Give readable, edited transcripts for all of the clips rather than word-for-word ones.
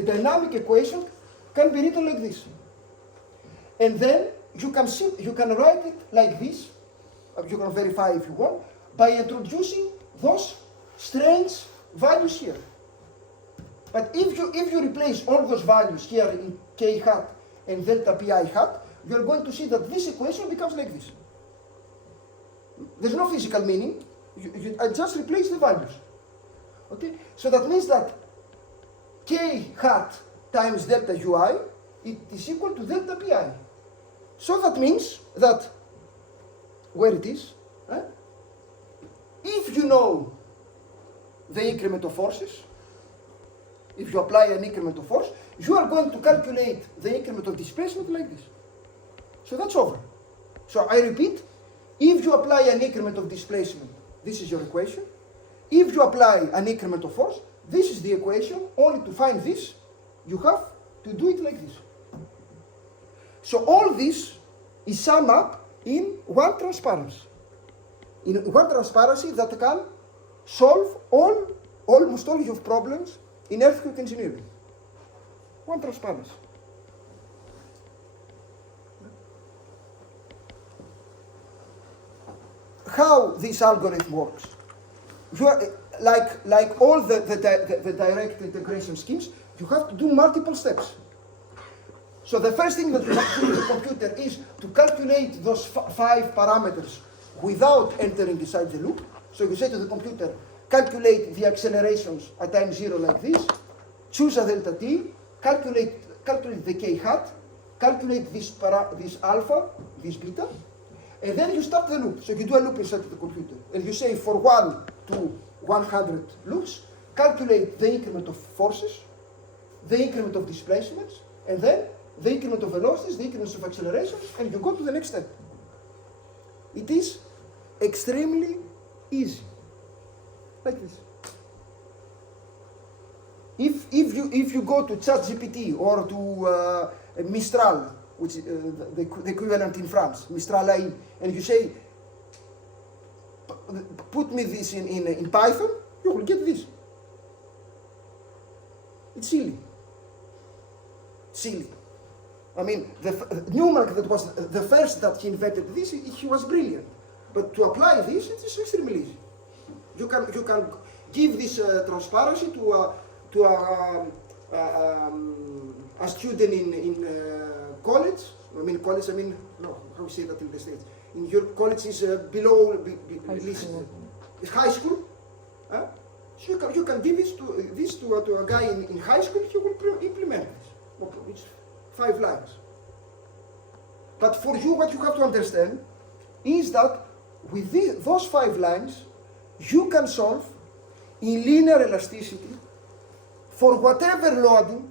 The dynamic equation can be written like this. And then you can write it like this. You can verify if you want, by introducing those strange values here. But if you replace all those values here in k hat and delta pi hat, you're going to see that this equation becomes like this. There's no physical meaning. I just replace the values. Okay? So that means that k hat times delta ui, it is equal to delta pi. So that means that, where it is, if you know the increment of forces, if you apply an increment of force, you are going to calculate the increment of displacement like this. So that's over. So I repeat, if you apply an increment of displacement, this is your equation. If you apply an increment of force, this is the equation. Only to find this, you have to do it like this. So all this is summed up in one transparency. In one transparency that can solve almost all your problems in earthquake engineering. One transparency. How this algorithm works? You are, like all the direct integration schemes, you have to do multiple steps. So the first thing that you have to do with the computer is to calculate those 5 parameters without entering inside the loop. So you say to the computer, calculate the accelerations at time 0 like this, choose a delta t, calculate the k hat, calculate this alpha, this beta, and then you start the loop. So you do a loop inside the computer, and you say for 1 to 100 loops, calculate the increment of forces, the increment of displacements, and then the increment of velocities, the increments of accelerations, and you go to the next step. It is extremely easy, like this. If you go to ChatGPT or to Mistral, which is the equivalent in France, Mistral AI, and you say, put me this in Python, you will get this. It's silly. Silly. I mean, Newmark, that was the first that he invented this, he was brilliant. But to apply this, it is extremely easy. You can give this transparency to a student in college. I mean, how we say that in the States? In your college is below high school. So you can give this to a guy in high school. He will implement this. It's 5 lines. But for you, what you have to understand is that with those 5 lines, you can solve in linear elasticity for whatever loading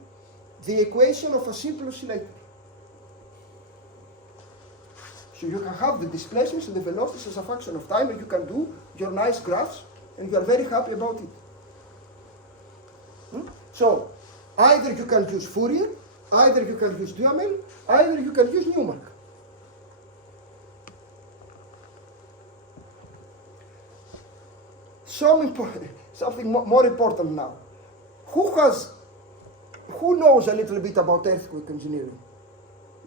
the equation of a simple oscillator. So you can have the displacements and the velocities as a function of time, and you can do your nice graphs, and you are very happy about it. So either you can use Fourier, either you can use Duhamel, either you can use Newmark. Something more important now. Who knows a little bit about earthquake engineering?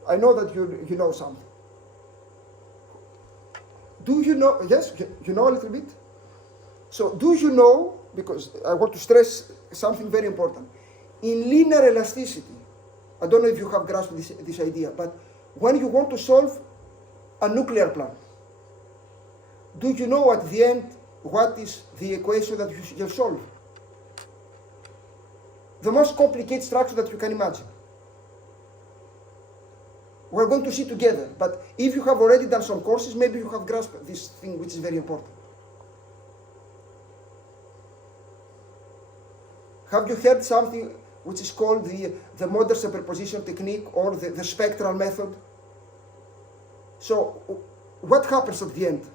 I know that you know something. Do you know? Yes, you know a little bit. So do you know? Because I want to stress something very important. In linear elasticity, I don't know if you have grasped this idea, but when you want to solve a nuclear plant, do you know at the end what is the equation that you solve? The most complicated structure that you can imagine. We're going to see together, but if you have already done some courses, maybe you have grasped this thing, which is very important. Have you heard something which is called the modern superposition technique or the spectral method? So, what happens at the end?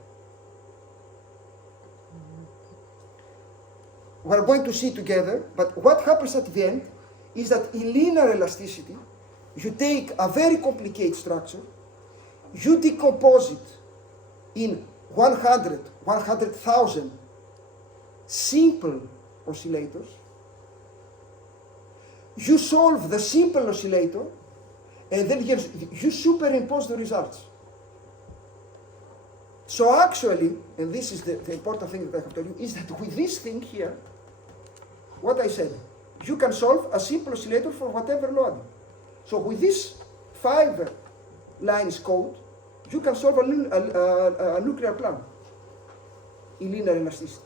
We're going to see together, but what happens at the end is that in linear elasticity, you take a very complicated structure, you decompose it in 100,000 simple oscillators, you solve the simple oscillator, and then you superimpose the results. So actually, and this is the important thing that I have to tell you, is that with this thing here, what I said, you can solve a simple oscillator for whatever loading. So with this 5 lines code, you can solve a nuclear plant in linear elasticity.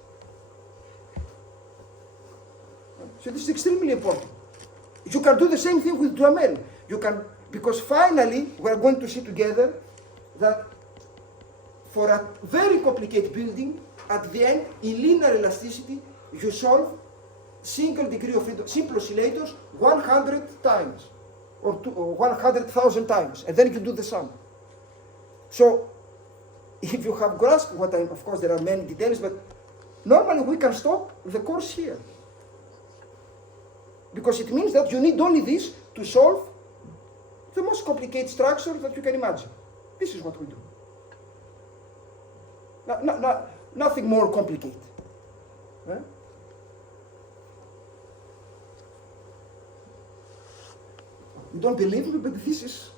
So this is extremely important. You can do the same thing with Duhamel. You can, because finally we are going to see together that for a very complicated building, at the end, in linear elasticity, you solve single degree of freedom, simple oscillators 100 times or 100,000 times, and then you do the sum. So, if you have grasped what I'm, of course there are many details, but normally we can stop the course here. Because it means that you need only this to solve the most complicated structure that you can imagine. This is what we do. Nothing more complicated. Right? You don't believe me, but this is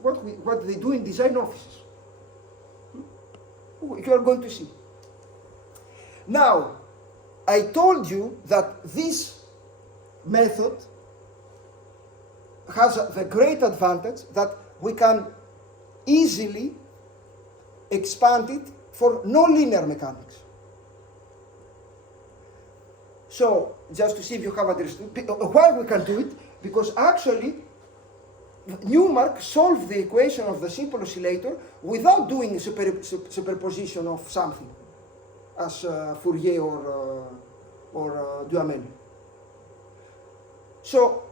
what they do in design offices. You are going to see. Now, I told you that this method has the great advantage that we can easily expand it for nonlinear mechanics. So, just to see if you have understood, why we can do it, because actually Newmark solved the equation of the simple oscillator without doing superposition of something, as Fourier or Duhamel. So,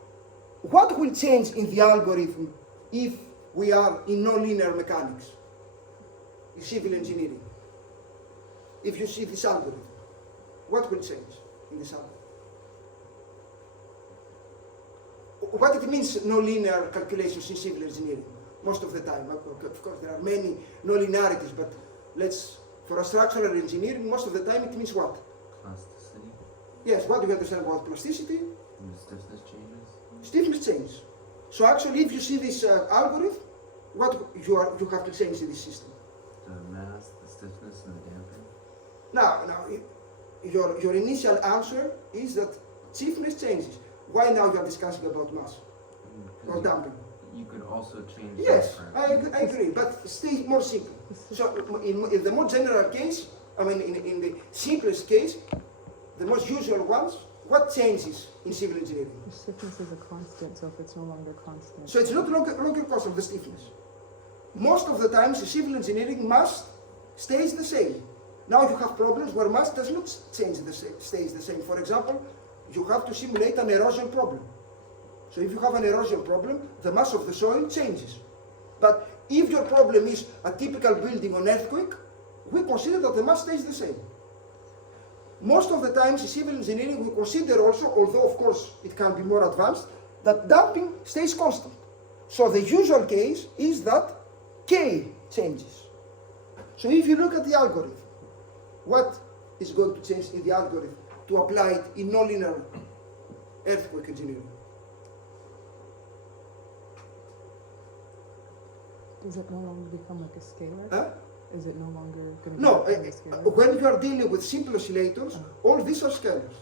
what will change in the algorithm if we are in nonlinear mechanics, in civil engineering? If you see this algorithm, what will change in this algorithm? What it means nonlinear calculations in civil engineering, most of the time. Of course, there are many nonlinearities, but for a structural engineering, most of the time it means what? Plasticity. Yes, what do you understand about plasticity? And stiffness changes. Stiffness changes. So actually, if you see this algorithm, what you have to change in this system? The mass, the stiffness, and the damping. Now, your initial answer is that stiffness changes. Why now you are discussing about mass or damping? You could also change. Yes, I agree, but still more simple. So in the more general case, I mean in the simplest case, the most usual ones, what changes in civil engineering? The stiffness is a constant, so if it's no longer constant. So it's not longer constant, the stiffness. Most of the times, the civil engineering mass stays the same. Now you have problems where mass does not stays the same. For example, you have to simulate an erosion problem. So if you have an erosion problem, the mass of the soil changes. But if your problem is a typical building on earthquake, we consider that the mass stays the same. Most of the times in civil engineering, we consider also, although of course it can be more advanced, that damping stays constant. So the usual case is that K changes. So if you look at the algorithm, what is going to change in the algorithm to apply it in nonlinear earthquake engineering? Does it no longer become like a scalar? Huh? Is it no longer going to No, become a scalar? when you are dealing with simple oscillators, all these are scalars.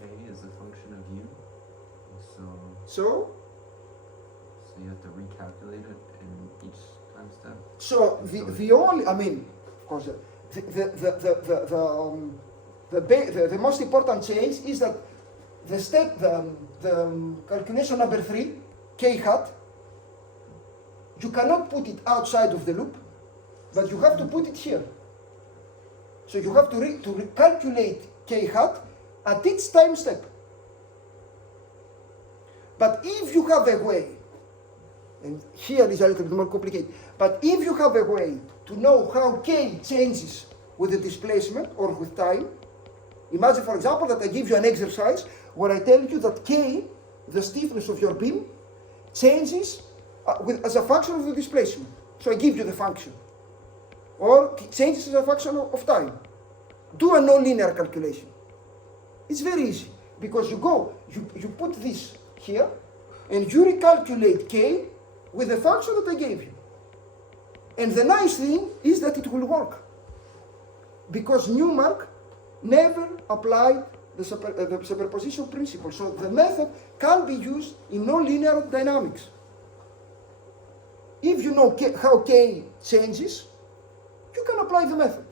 K is a function of U. So So you have to recalculate it in each time step. So the only, I mean, of course, the most important change is that the calculation number 3, K hat, you cannot put it outside of the loop, but you have to put it here. So you have to recalculate K hat at each time step. But if you have a way, and here is a little bit more complicated, but if you have a way to know how K changes with the displacement or with time, imagine, for example, that I give you an exercise where I tell you that K, the stiffness of your beam, changes as a function of the displacement. So I give you the function. Or changes as a function of time. Do a nonlinear calculation. It's very easy because you put this here and you recalculate k with the function that I gave you. And the nice thing is that it will work because Newmark never applied the superposition principle. So the method can be used in nonlinear dynamics. If you know how k changes, you can apply the method.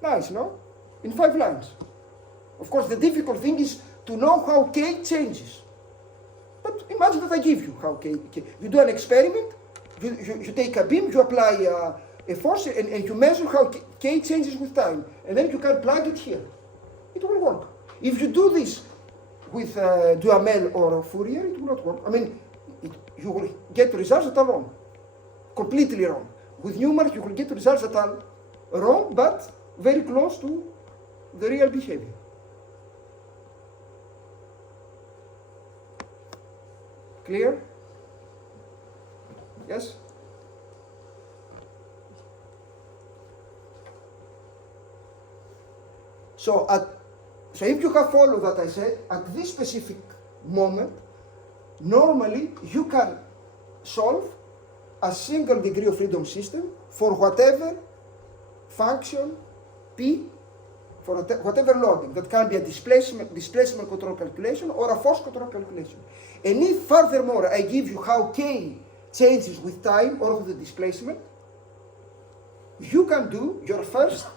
Nice, no? In 5 lines. Of course, the difficult thing is to know how k changes. But imagine that I give you how k. You do an experiment, you take a beam, you apply a force, and you measure how k changes with time. And then you can plug it here. It will work. If you do this with Duhamel or Fourier, it will not work. I mean, you will get results that are wrong. Completely wrong. With Newmark, you will get results that are wrong, but very close to the real behavior. Clear? Yes? So if you have followed that I said, at this specific moment, normally you can solve a single degree of freedom system for whatever function P, for whatever loading. That can be a displacement control calculation or a force control calculation. And if furthermore I give you how K changes with time or with the displacement, you can do your first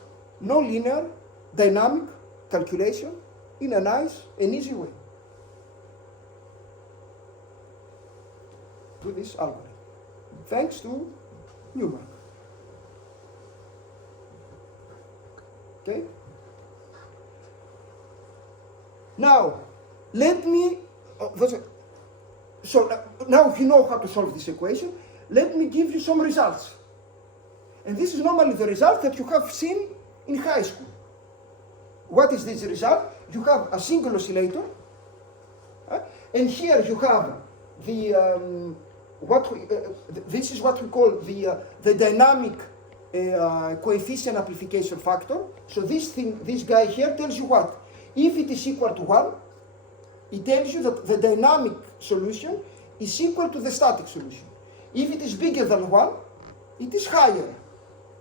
nonlinear dynamic calculation in a nice and easy way with this algorithm, thanks to Newmark. Okay? Now, let me, so now you know how to solve this equation, let me give you some results. And this is normally the result that you have seen in high school. What is this result? You have a single oscillator, and here you have the, this is what we call the dynamic coefficient amplification factor. So this guy here tells you what? If it is equal to 1, it tells you that the dynamic solution is equal to the static solution. If it is bigger than 1, it is higher.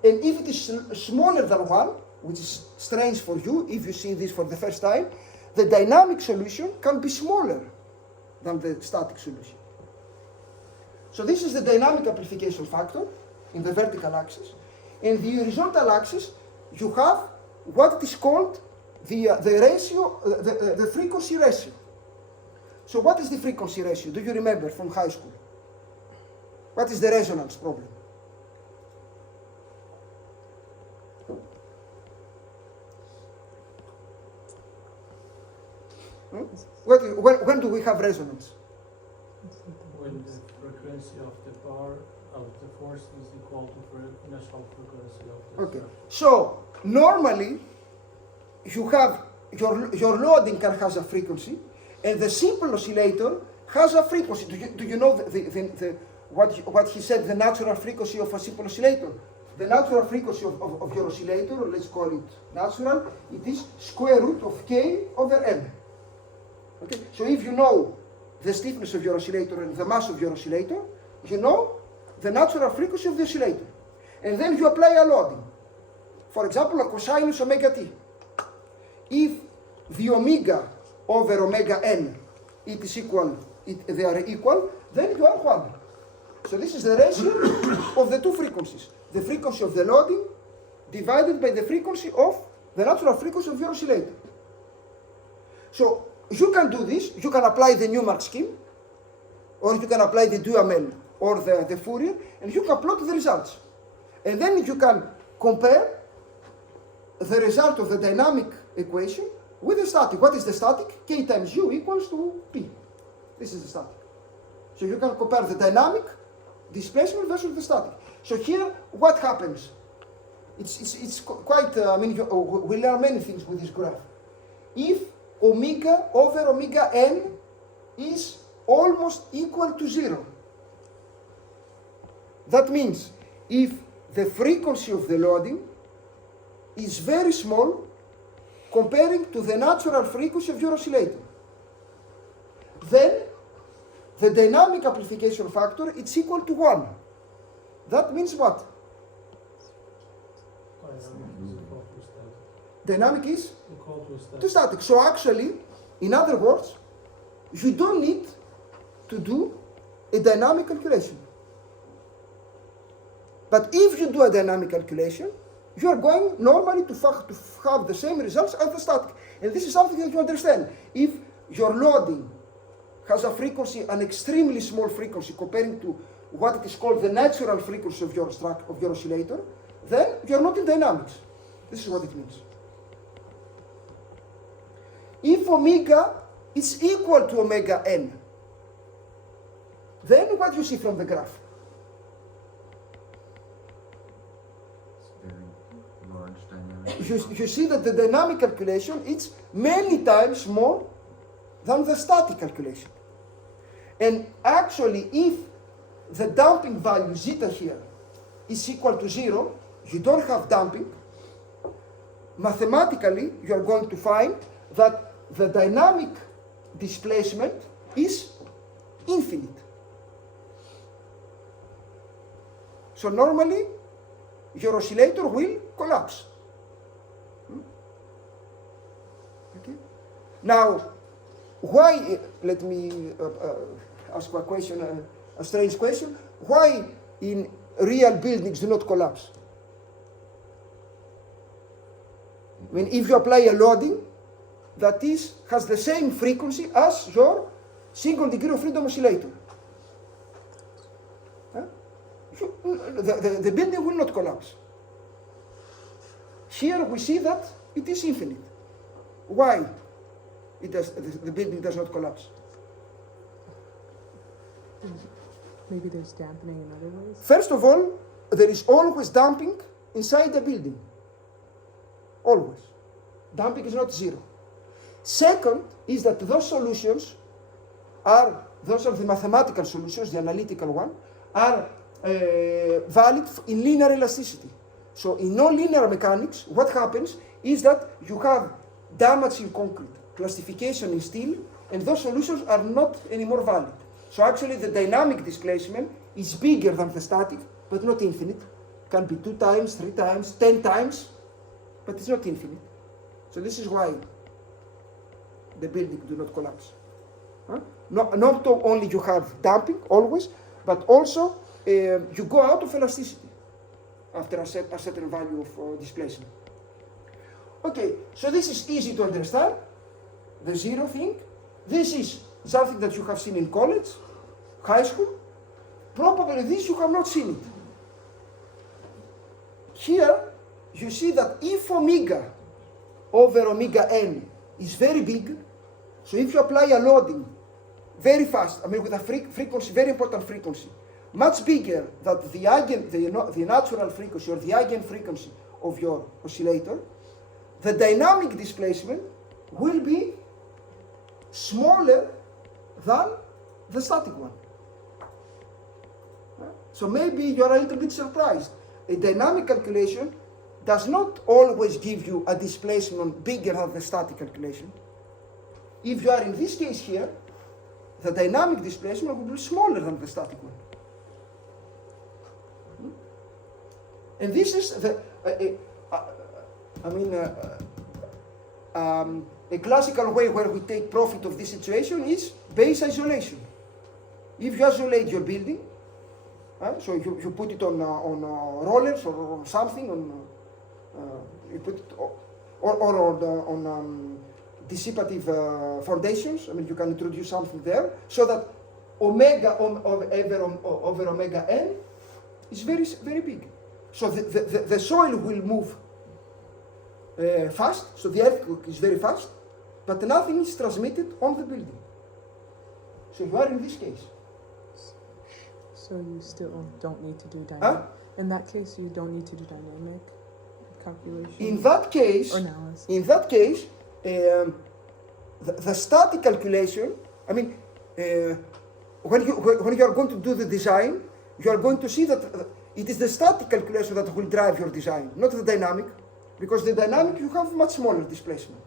And if it is smaller than 1, which is strange for you if you see this for the first time, the dynamic solution can be smaller than the static solution. So this is the dynamic amplification factor in the vertical axis. In the horizontal axis, you have what is called the ratio, the frequency ratio. So what is the frequency ratio? Do you remember from high school? What is the resonance problem? When do we have resonance? When the frequency of the power of the force is equal to the initial frequency of the Okay. So normally you have your loading can has a frequency, and the simple oscillator has a frequency. Do you know what he said? The natural frequency of a simple oscillator. The natural frequency of your oscillator, or let's call it natural, it is square root of k over m. Okay. So if you know the stiffness of your oscillator and the mass of your oscillator, you know the natural frequency of the oscillator. And then you apply a loading. For example, a cosinus omega t. If the omega over omega n they are equal, then you are 1. So this is the ratio of the two frequencies. The frequency of the loading divided by the frequency of the natural frequency of your oscillator. So you can do this, you can apply the Newmark scheme, or you can apply the Duhamel or the Fourier, and you can plot the results. And then you can compare the result of the dynamic equation with the static. What is the static? K times U equals to P. This is the static. So you can compare the dynamic displacement versus the static. So here, what happens? It's quite, we learn many things with this graph. If omega over omega n is almost equal to 0, that means if the frequency of the loading is very small comparing to the natural frequency of your oscillator. Then the dynamic amplification factor is equal to 1. That means what? Dynamic is Dynamic is equal to static. to static. So actually, in other words, you don't need to do a dynamic calculation. But if you do a dynamic calculation, you are going normally to have the same results as the static. And this is something that you understand. If your loading has a frequency, an extremely small frequency comparing to what it is called the natural frequency of your oscillator, then you are not in dynamics. This is what it means. If omega is equal to omega n, then what you see from the graph? It's very large dynamic. You see that the dynamic calculation is many times more than the static calculation. And actually, if the damping value zeta here is equal to 0, you don't have damping, mathematically you are going to find that the dynamic displacement is infinite. So normally your oscillator will collapse. Okay? Now, why, let me ask a question, a strange question. Why in real buildings do not collapse? I mean, if you apply a loading that has the same frequency as your single degree of freedom oscillator, the building will not collapse. Here we see that it is infinite. Why the building does not collapse? Maybe there's dampening in other ways. First of all, there is always damping inside the building. Always. Damping is not 0. Second is that those are the mathematical solutions, the analytical one, are valid in linear elasticity. So in non-linear mechanics, what happens is that you have damage in concrete, plastification in steel, and those solutions are not anymore valid. So actually the dynamic displacement is bigger than the static, but not infinite. Can be 2 times, 3 times, 10 times, but it's not infinite. So this is why the building do not collapse. Not only you have damping always, but also you go out of elasticity after a certain value of displacement. Okay, so this is easy to understand, the 0 thing. This is something that you have seen in college, high school. Probably this you have not seen it. Here you see that if omega over omega n is very big, so if you apply a loading very fast, I mean with a frequency, very important frequency, much bigger than the natural frequency or the eigenfrequency of your oscillator, the dynamic displacement will be smaller than the static one. So maybe you're a little bit surprised. A dynamic calculation does not always give you a displacement bigger than the static calculation. If you are in this case here, the dynamic displacement will be smaller than the static one. And this is a classical way where we take profit of this situation is base isolation. If you isolate your building, so you put it on rollers or on something, you put it on dissipative foundations. I mean, you can introduce something there so that omega over omega n is very, very big. So the soil will move fast, so the earthquake is very fast, but nothing is transmitted on the building. So you are in this case. So you still don't need to do dynamic. In that case, you don't need to do dynamic calculation. In that case, or analysis. The static calculation. I mean, when you are going to do the design, you are going to see that it is the static calculation that will drive your design, not the dynamic. Because the dynamic, you have much smaller displacement.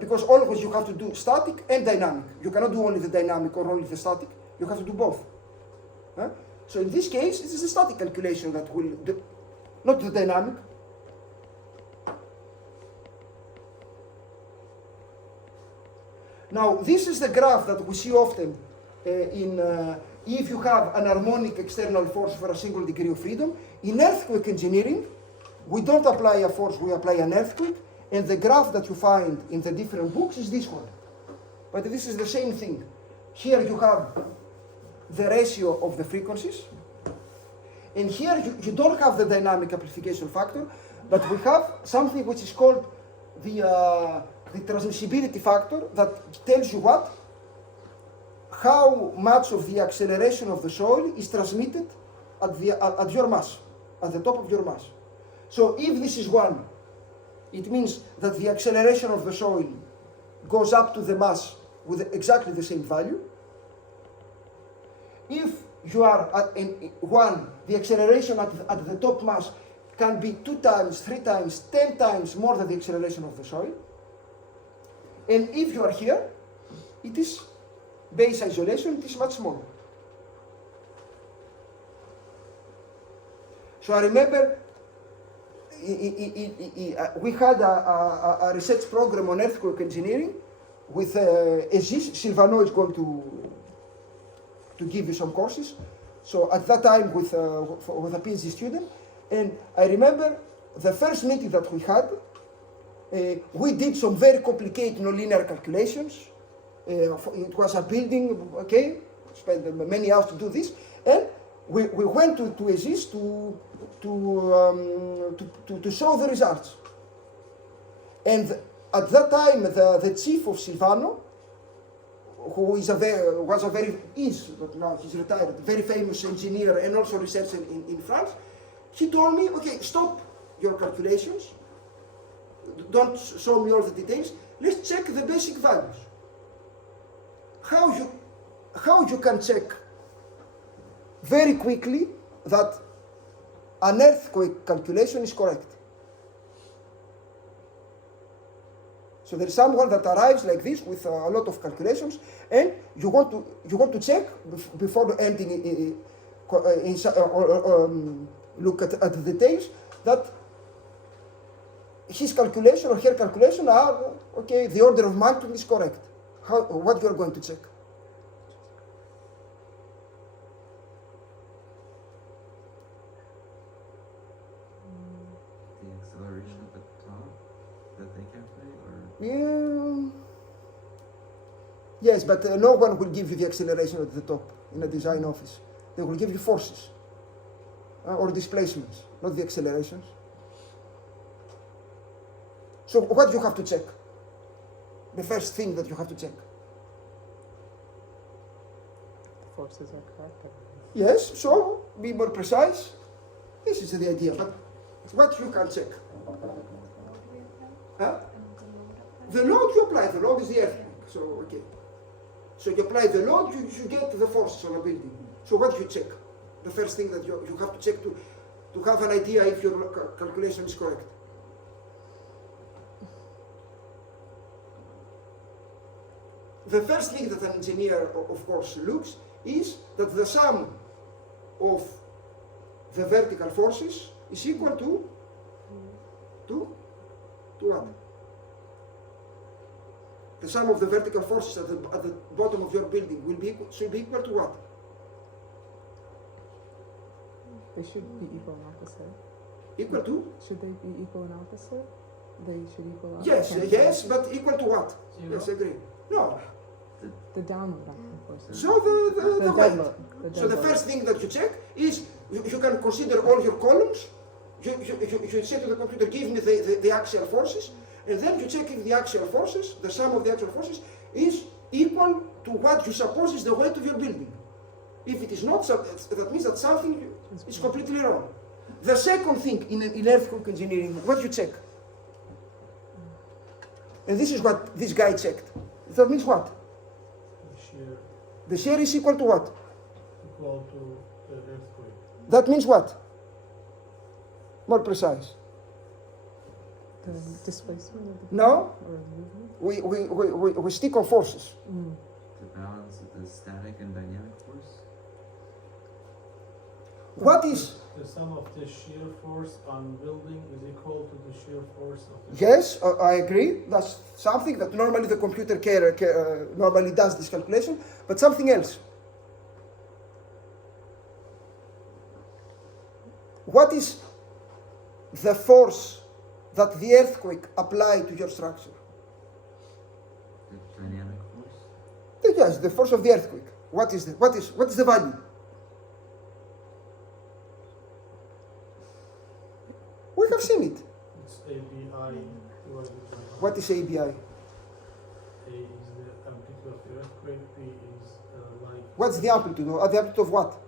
Because always you have to do static and dynamic. You cannot do only the dynamic or only the static. You have to do both. So in this case, it is the static calculation that will do, not the dynamic. Now, this is the graph that we see often if you have an harmonic external force for a single degree of freedom. In earthquake engineering, we don't apply a force, we apply an earthquake, and the graph that you find in the different books is this one. But this is the same thing. Here you have the ratio of the frequencies, and here you don't have the dynamic amplification factor, but we have something which is called the transmissibility factor that tells you what? How much of the acceleration of the soil is transmitted at your mass, at the top of your mass. So if this is 1, it means that the acceleration of the soil goes up to the mass with exactly the same value. If you are at 1, the acceleration at the top mass can be 2 times, 3 times, 10 times more than the acceleration of the soil. And if you are here, it is base isolation, it is much smaller. So I remember we had a research program on earthquake engineering with Aziz. Silvano is going to give you some courses. So at that time with a PhD student, and I remember the first meeting that we had, we did some very complicated nonlinear calculations. It was a building, okay, spent many hours to do this, and we went to Aziz to show the results. And at that time, the chief of Silvano, who was but now he's retired, very famous engineer and also researcher in France, he told me, okay, stop your calculations, don't show me all the details, let's check the basic values. How you can check very quickly that an earthquake calculation is correct. So there is someone that arrives like this with a lot of calculations, and you want to check before ending look at the details that his calculation or her calculation are okay. The order of magnitude is correct. What you are going to check? The acceleration at the top that they calculate, or Yeah. Yes, but no one will give you the acceleration at the top in a design office. They will give you forces or displacements, not the accelerations. So what you have to check? The first thing that you have to check. The forces are correct. Yes, so be more precise. This is the idea, but what you can check. Huh? The load you apply, the load is the earthquake. So, okay. So you apply the load, you get the forces on a building. So what do you check? The first thing that you have to check to have an idea if your calculation is correct. The first thing that an engineer, of course, looks is that the sum of the vertical forces is equal to what? The sum of the vertical forces at the bottom of your building should be equal to what? They should be equal and opposite. Equal to? Should they be equal and opposite? They should equal out. Yes, but equal to what? 0. Yes, I agree. No. The downward action forces. So the dead weight. load. So the first thing that you check is you can consider all your columns. You say to the computer, give me the axial forces, and then you check if the axial forces, the sum of the axial forces, is equal to what you suppose is the weight of your building. If it is not, that means that something is completely wrong. The second thing in earthquake engineering, what you check? And this is what this guy checked. That means what? The shear The shear is equal to what? equal to the earthquake. That means what? More precise. The displacement of the No, or movement? we stick on forces. The balance of the static and dynamic force? What is, The sum of the shear force on building is equal to the shear force of the. yes, I agree. That's something that normally the computer normally does this calculation, but something else. What is the force that the earthquake applied to your structure? The dynamic force? Yes, the force of the earthquake. What is the value? We have seen it. It's ABI divided by. What is ABI? A is the amplitude of the earthquake, B is like. What's the amplitude? The amplitude of what?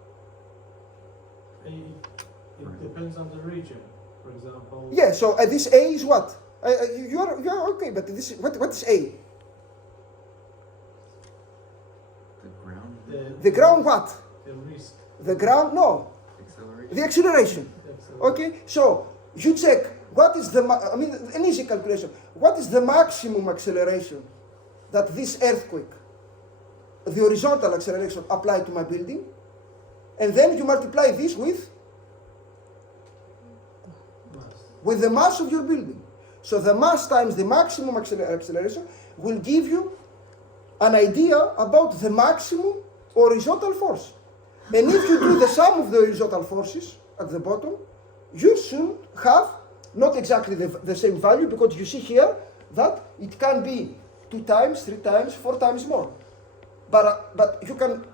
A, it depends on the region. For example. Yeah, so this A is what? You are okay, but this what is A? The ground? The ground what? The risk. The ground, no. Acceleration? The acceleration. Okay, so you check what is an easy calculation. What is the maximum acceleration that this earthquake, the horizontal acceleration, applied to my building? And then you multiply this with the mass of your building. So the mass times the maximum acceleration will give you an idea about the maximum horizontal force. And if you do the sum of the horizontal forces at the bottom, you should have not exactly the same value, because you see here that it can be 2 times, 3 times, 4 times more. But you can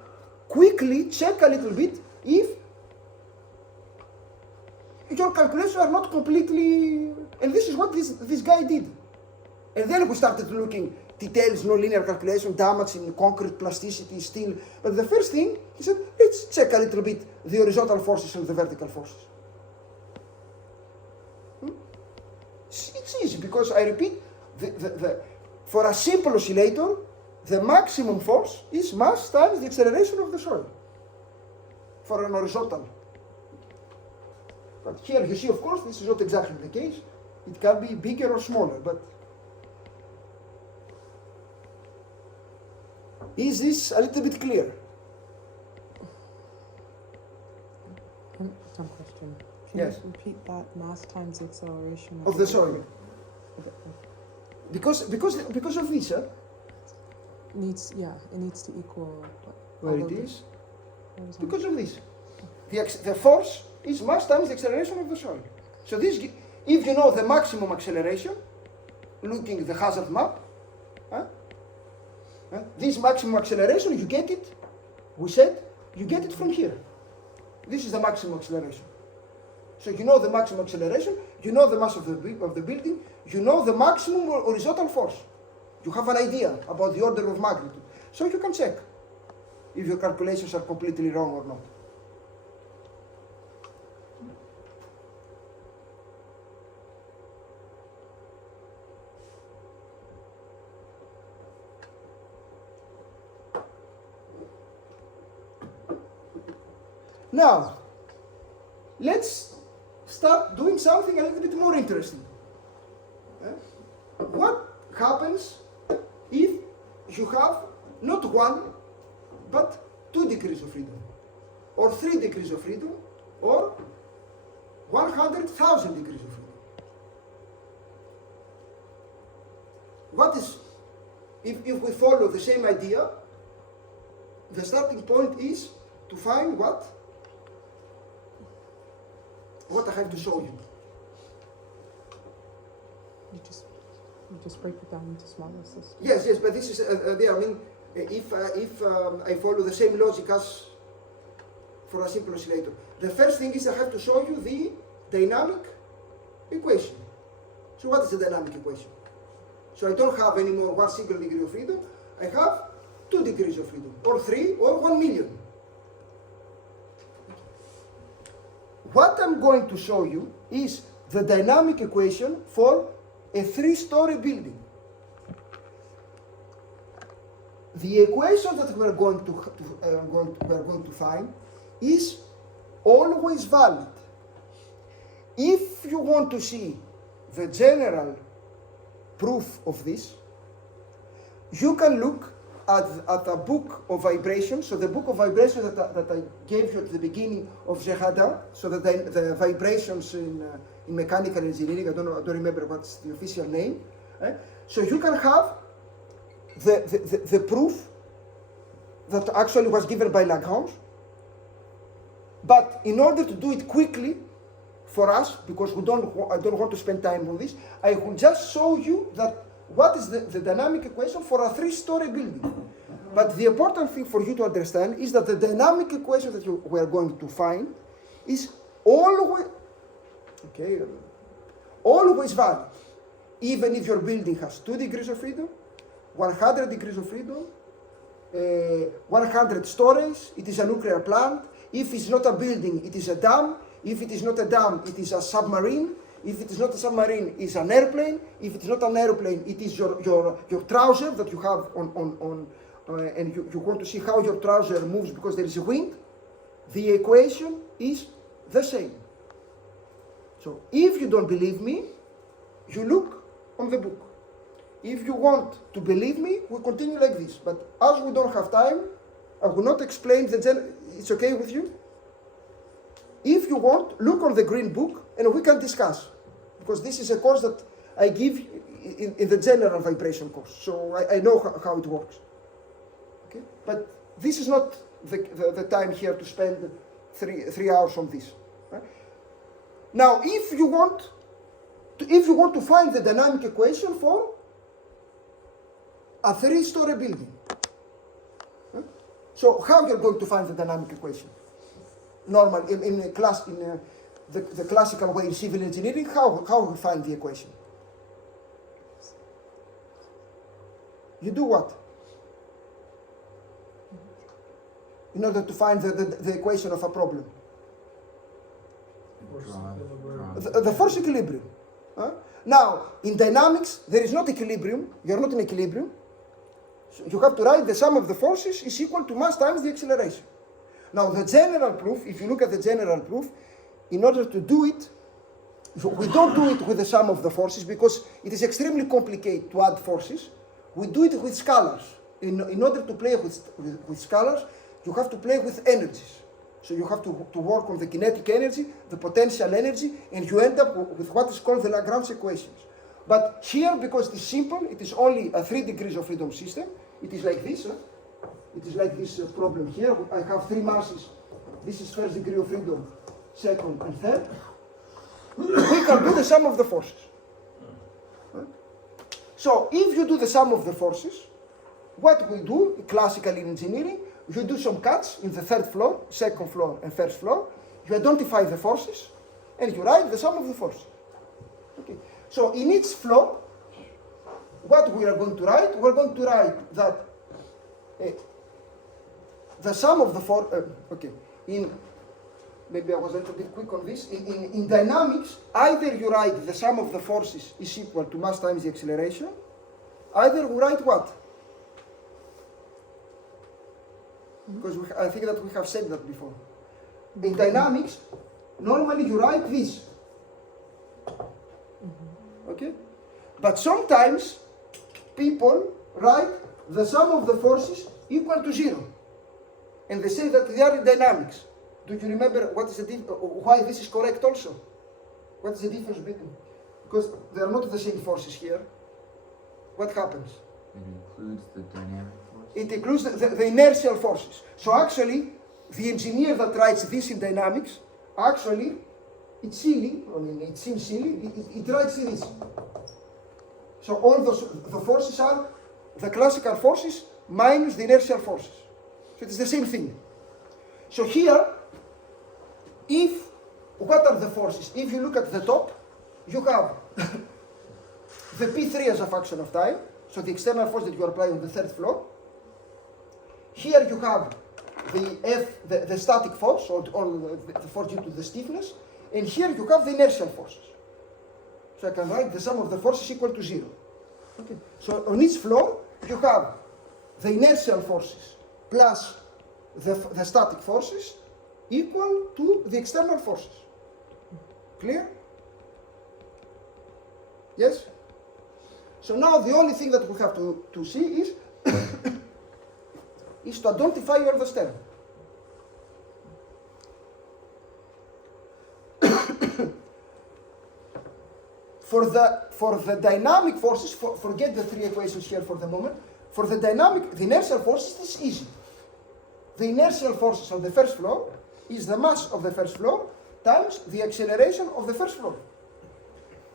quickly check a little bit if your calculations are not completely, and this is what this guy did. And then we started looking details, nonlinear calculation, damage in concrete, plasticity, steel. But the first thing, he said, let's check a little bit the horizontal forces and the vertical forces. It's easy, because I repeat, for a simple oscillator, the maximum force is mass times the acceleration of the soil for an horizontal. But here you see, of course, this is not exactly the case. It can be bigger or smaller, but is this a little bit clear? Some question. Can Yes. you repeat that mass times the acceleration Of the soil. Because of this, It needs to equal where all it of the is, horizontal. because of this. The force is mass times the acceleration of the soil. So this, if you know the maximum acceleration, looking at the hazard map, this maximum acceleration, you get it, we said, you get it from here. This is the maximum acceleration. So you know the maximum acceleration, you know the mass of the building, you know the maximum horizontal force. You have an idea about the order of magnitude. So you can check if your calculations are completely wrong or not. Now, let's start doing something a little bit more interesting. What happens if you have not 1, but 2 degrees of freedom, or 3 degrees of freedom, or 100,000 degrees of freedom? What is, if we follow the same idea, the starting point is to find what I have to show you. You just break it down into smaller systems. Yes, but this is there. I mean, if I follow the same logic as for a simple oscillator, the first thing is I have to show you the dynamic equation. So what is the dynamic equation? So I don't have anymore 1 single degree of freedom. I have 2 degrees of freedom, or 3, or 1 million. What I'm going to show you is the dynamic equation for a 3-story building. The equation that we're going to find is always valid. If you want to see the general proof of this, you can look at a book of vibrations. So the book of vibrations that I gave you at the beginning of Shehada, so that the vibrations in mechanical engineering, I don't remember what's the official name. So you can have the proof that actually was given by Lagrange. But in order to do it quickly for us, because I don't want to spend time on this, I will just show you that what is the dynamic equation for a 3-story building. But the important thing for you to understand is that the dynamic equation that we are going to find is always valid. Even if your building has 2 degrees of freedom, 100 degrees of freedom, 100 stories, it is a nuclear plant. If it's not a building, it is a dam. If it is not a dam, it is a submarine. If it is not a submarine, it's an airplane. If it is not an airplane, it is your trouser that you have on and you want to see how your trouser moves because there is a wind. The equation is the same. So if you don't believe me, you look on the book. If you want to believe me, we continue like this. But as we don't have time, I will not explain it's okay with you? If you want, look on the green book and we can discuss. Because this is a course that I give in the general vibration course. So I know how it works. Okay? But this is not the time here to spend three hours on this. Right? Now, if you want to find the dynamic equation for a 3-story building, so how you're going to find the dynamic equation? Normal in the classical way in civil engineering, how we find the equation? You do what? In order to find the equation of a problem. The force equilibrium. Now, in dynamics, there is not equilibrium. You're not in equilibrium. So you have to write the sum of the forces is equal to mass times the acceleration. Now, the general proof, if you look at the general proof, in order to do it, we don't do it with the sum of the forces because it is extremely complicated to add forces. We do it with scalars. In order to play with scalars, you have to play with energies. So you have to work on the kinetic energy, the potential energy, and you end up with what is called the Lagrange equations. But here, because it is simple, it is only a 3 degrees of freedom system. It is like this. It is like this problem here. I have 3 masses. This is first degree of freedom, second and third. We can do the sum of the forces. So if you do the sum of the forces, what we do classically in engineering, you do some cuts in the 3rd floor, 2nd floor, and 1st floor. You identify the forces, and you write the sum of the forces. Okay. So in each floor, what we are going to write? We're going to write that the sum of the maybe I was a little bit quick on this. In dynamics, either you write the sum of the forces is equal to mass times the acceleration, either we write what? Because I think that we have said that before. In dynamics, normally you write this. Okay? But sometimes people write the sum of the forces equal to 0. And they say that they are in dynamics. Do you remember what is why this is correct also? What is the difference between? Because they are not the same forces here. What happens? It includes the dynamic force? It includes the inertial forces. So actually, the engineer that writes this in dynamics, actually, it's silly, I mean, it seems silly, it writes this. So all the forces are the classical forces minus the inertial forces. So it's the same thing. So here, what are the forces? If you look at the top, you have the P3 as a function of time, so the external force that you apply on the 3rd floor. Here you have the static force, or the force due to the stiffness, and here you have the inertial forces. So I can write the sum of the forces equal to 0. Okay. So on each floor, you have the inertial forces plus the static forces equal to the external forces. Clear? Yes? So now the only thing that we have to see is, is to identify all the stem. For the dynamic forces, forget the three equations here for the moment. For the inertial forces, this is easy. The inertial forces on the first floor is the mass of the first floor times the acceleration of the first floor.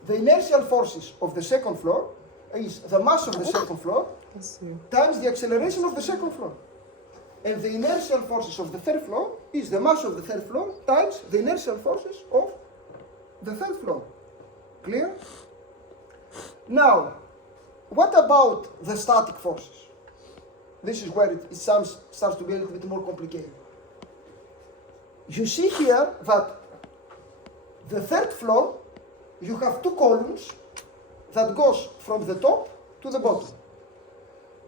The inertial forces of the second floor is the mass of the second floor Let's see. times the acceleration of the second floor. And the inertial forces of the third floor is the mass of the third floor times the inertial forces of the third floor. Clear? Now, what about the static forces? This is where it starts to be a little bit more complicated. You see here that the third floor, you have two columns that goes from the top to the bottom.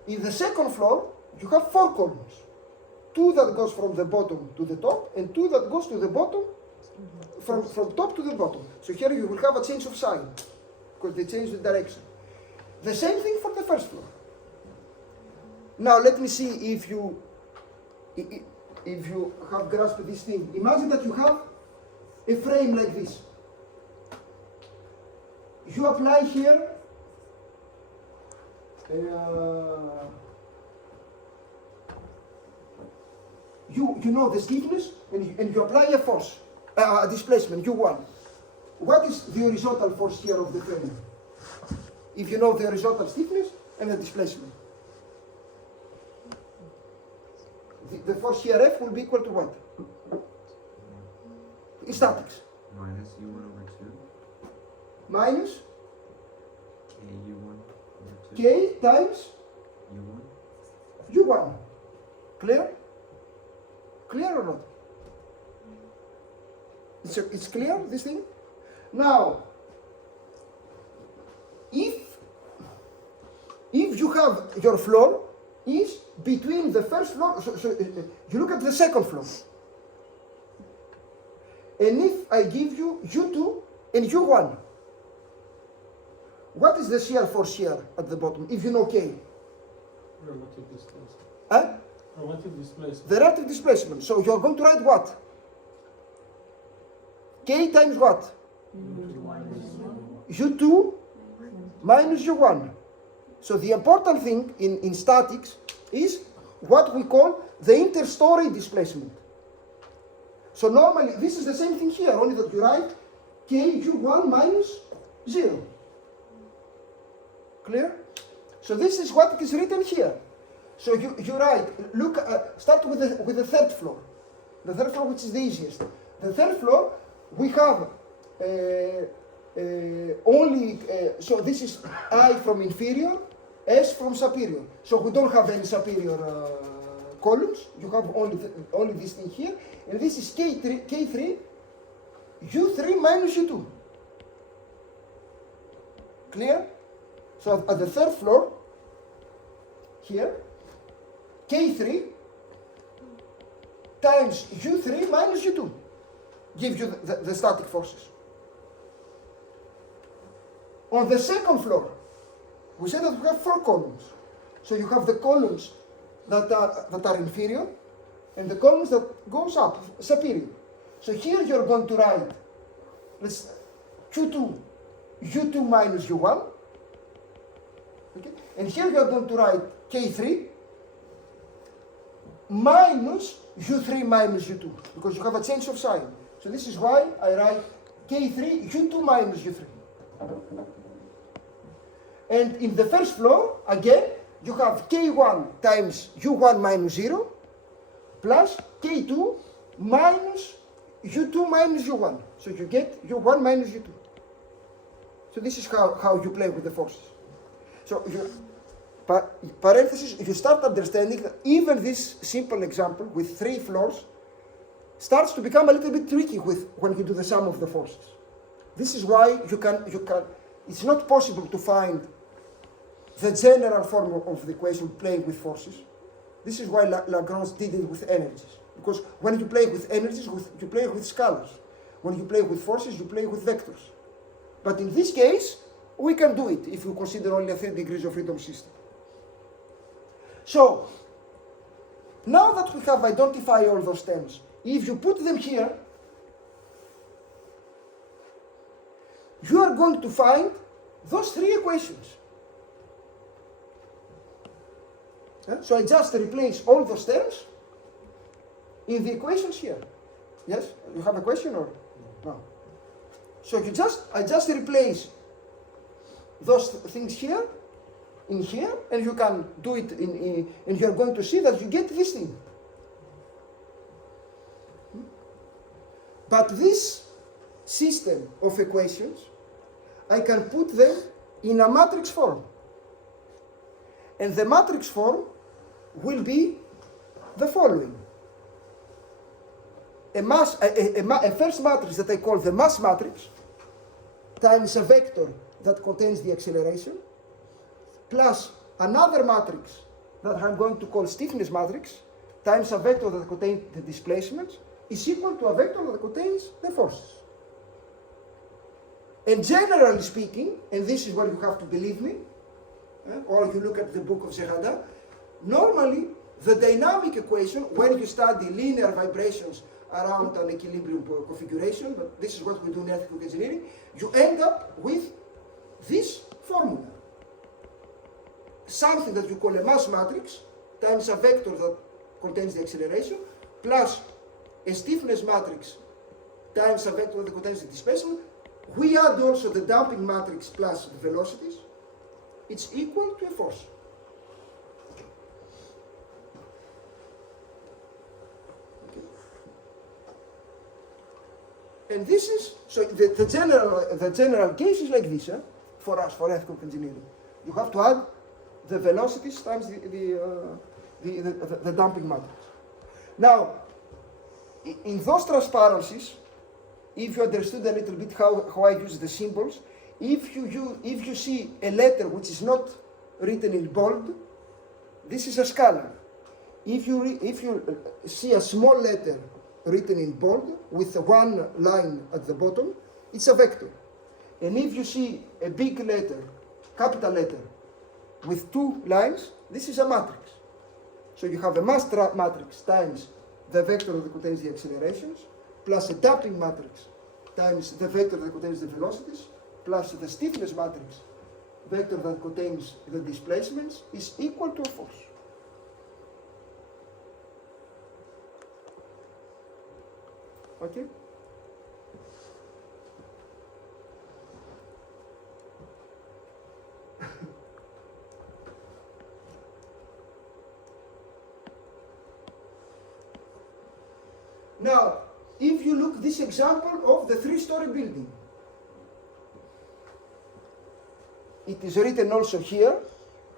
In the second floor, you have four columns. Two that goes from the bottom to the top, and two that goes to the bottom, from top to the bottom. So here you will have a change of sign, because they change the direction. The same thing for the first floor. Now let me see if you have grasped this thing. Imagine that you have a frame like this. You apply here you know the stiffness, and you apply a force, a displacement, U1. What is the horizontal force here of the frame? If you know the horizontal stiffness and the displacement. The force here F will be equal to what? In statics. Minus U1 over 2. Minus K U1 over 2. K times U1. U1. Clear? Clear or not? It's clear, this thing? Now, if you have your floor is between the first floor, so you look at the second floor. And if I give you U2 and U1, what is the shear force here at the bottom, if you know K? Relative displacement. Huh? Relative displacement. The relative displacement. So you're going to write what? K times what? U2 minus U1. So the important thing in statics is what we call the interstory displacement. So normally, this is the same thing here, only that you write Ku1 minus 0. Clear? So this is what is written here. So you write, look, start with the third floor. The third floor, which is the easiest. The third floor, we have so this is I from inferior, S from superior. So we don't have any superior columns. You have only this thing here. And this is K3, U3 minus U2. Clear? So at the third floor, here, K3 times U3 minus U2 gives you the static forces. On the second floor, we said that we have four columns. So you have the columns that are inferior and the columns that goes up, superior. So here you're going to write Q2, U2 minus U1. Okay? And here you're going to write K3 minus U3 minus U2, because you have a change of sign. So this is why I write K3, U2 minus U3. And in the first floor, again, you have K1 times U1 minus 0 plus K2 minus U2 minus U1. So you get U1 minus U2. So this is how you play with the forces. So parenthesis, if you start understanding that even this simple example with 3 floors starts to become a little bit tricky when you do the sum of the forces. This is why you can, it's not possible to find the general form of the equation playing with forces. This is why Lagrange did it with energies. Because when you play with energies, you play with scalars. When you play with forces, you play with vectors. But in this case, we can do it if you consider only a 3 degrees of freedom system. So, now that we have identified all those terms, if you put them here, you are going to find those 3 equations. So I just replace all those terms in the equations here. Yes? You have a question or no? So I just replace those things here, in here, and you can do it and you're going to see that you get this thing. But this system of equations, I can put them in a matrix form. And the matrix form will be the following. A first matrix that I call the mass matrix times a vector that contains the acceleration plus another matrix that I'm going to call stiffness matrix times a vector that contains the displacements is equal to a vector that contains the forces. And generally speaking, and this is what you have to believe me, or if you look at the book of Zehada, normally the dynamic equation, when you study linear vibrations around an equilibrium configuration, but this is what we do in earthquake engineering, you end up with this formula. Something that you call a mass matrix times a vector that contains the acceleration plus a stiffness matrix times a vector that contains the displacement. We add also the damping matrix plus the velocities. It's equal to a force. Okay. And this is, so the general case is like this, for us, for earthquake engineering. You have to add the velocities times the damping matrix. Now, in those transparencies, if you understood a little bit how I use the symbols, if you see a letter which is not written in bold, this is a scalar. If you see a small letter written in bold with one line at the bottom, it's a vector. And if you see a big letter, capital letter, with 2 lines, this is a matrix. So you have a mass matrix times the vector that contains the accelerations, plus a damping matrix times the vector that contains the velocities, plus the stiffness matrix, vector that contains the displacements, is equal to a force. Okay? Now, if you look this example of the 3-story building, it is written also here,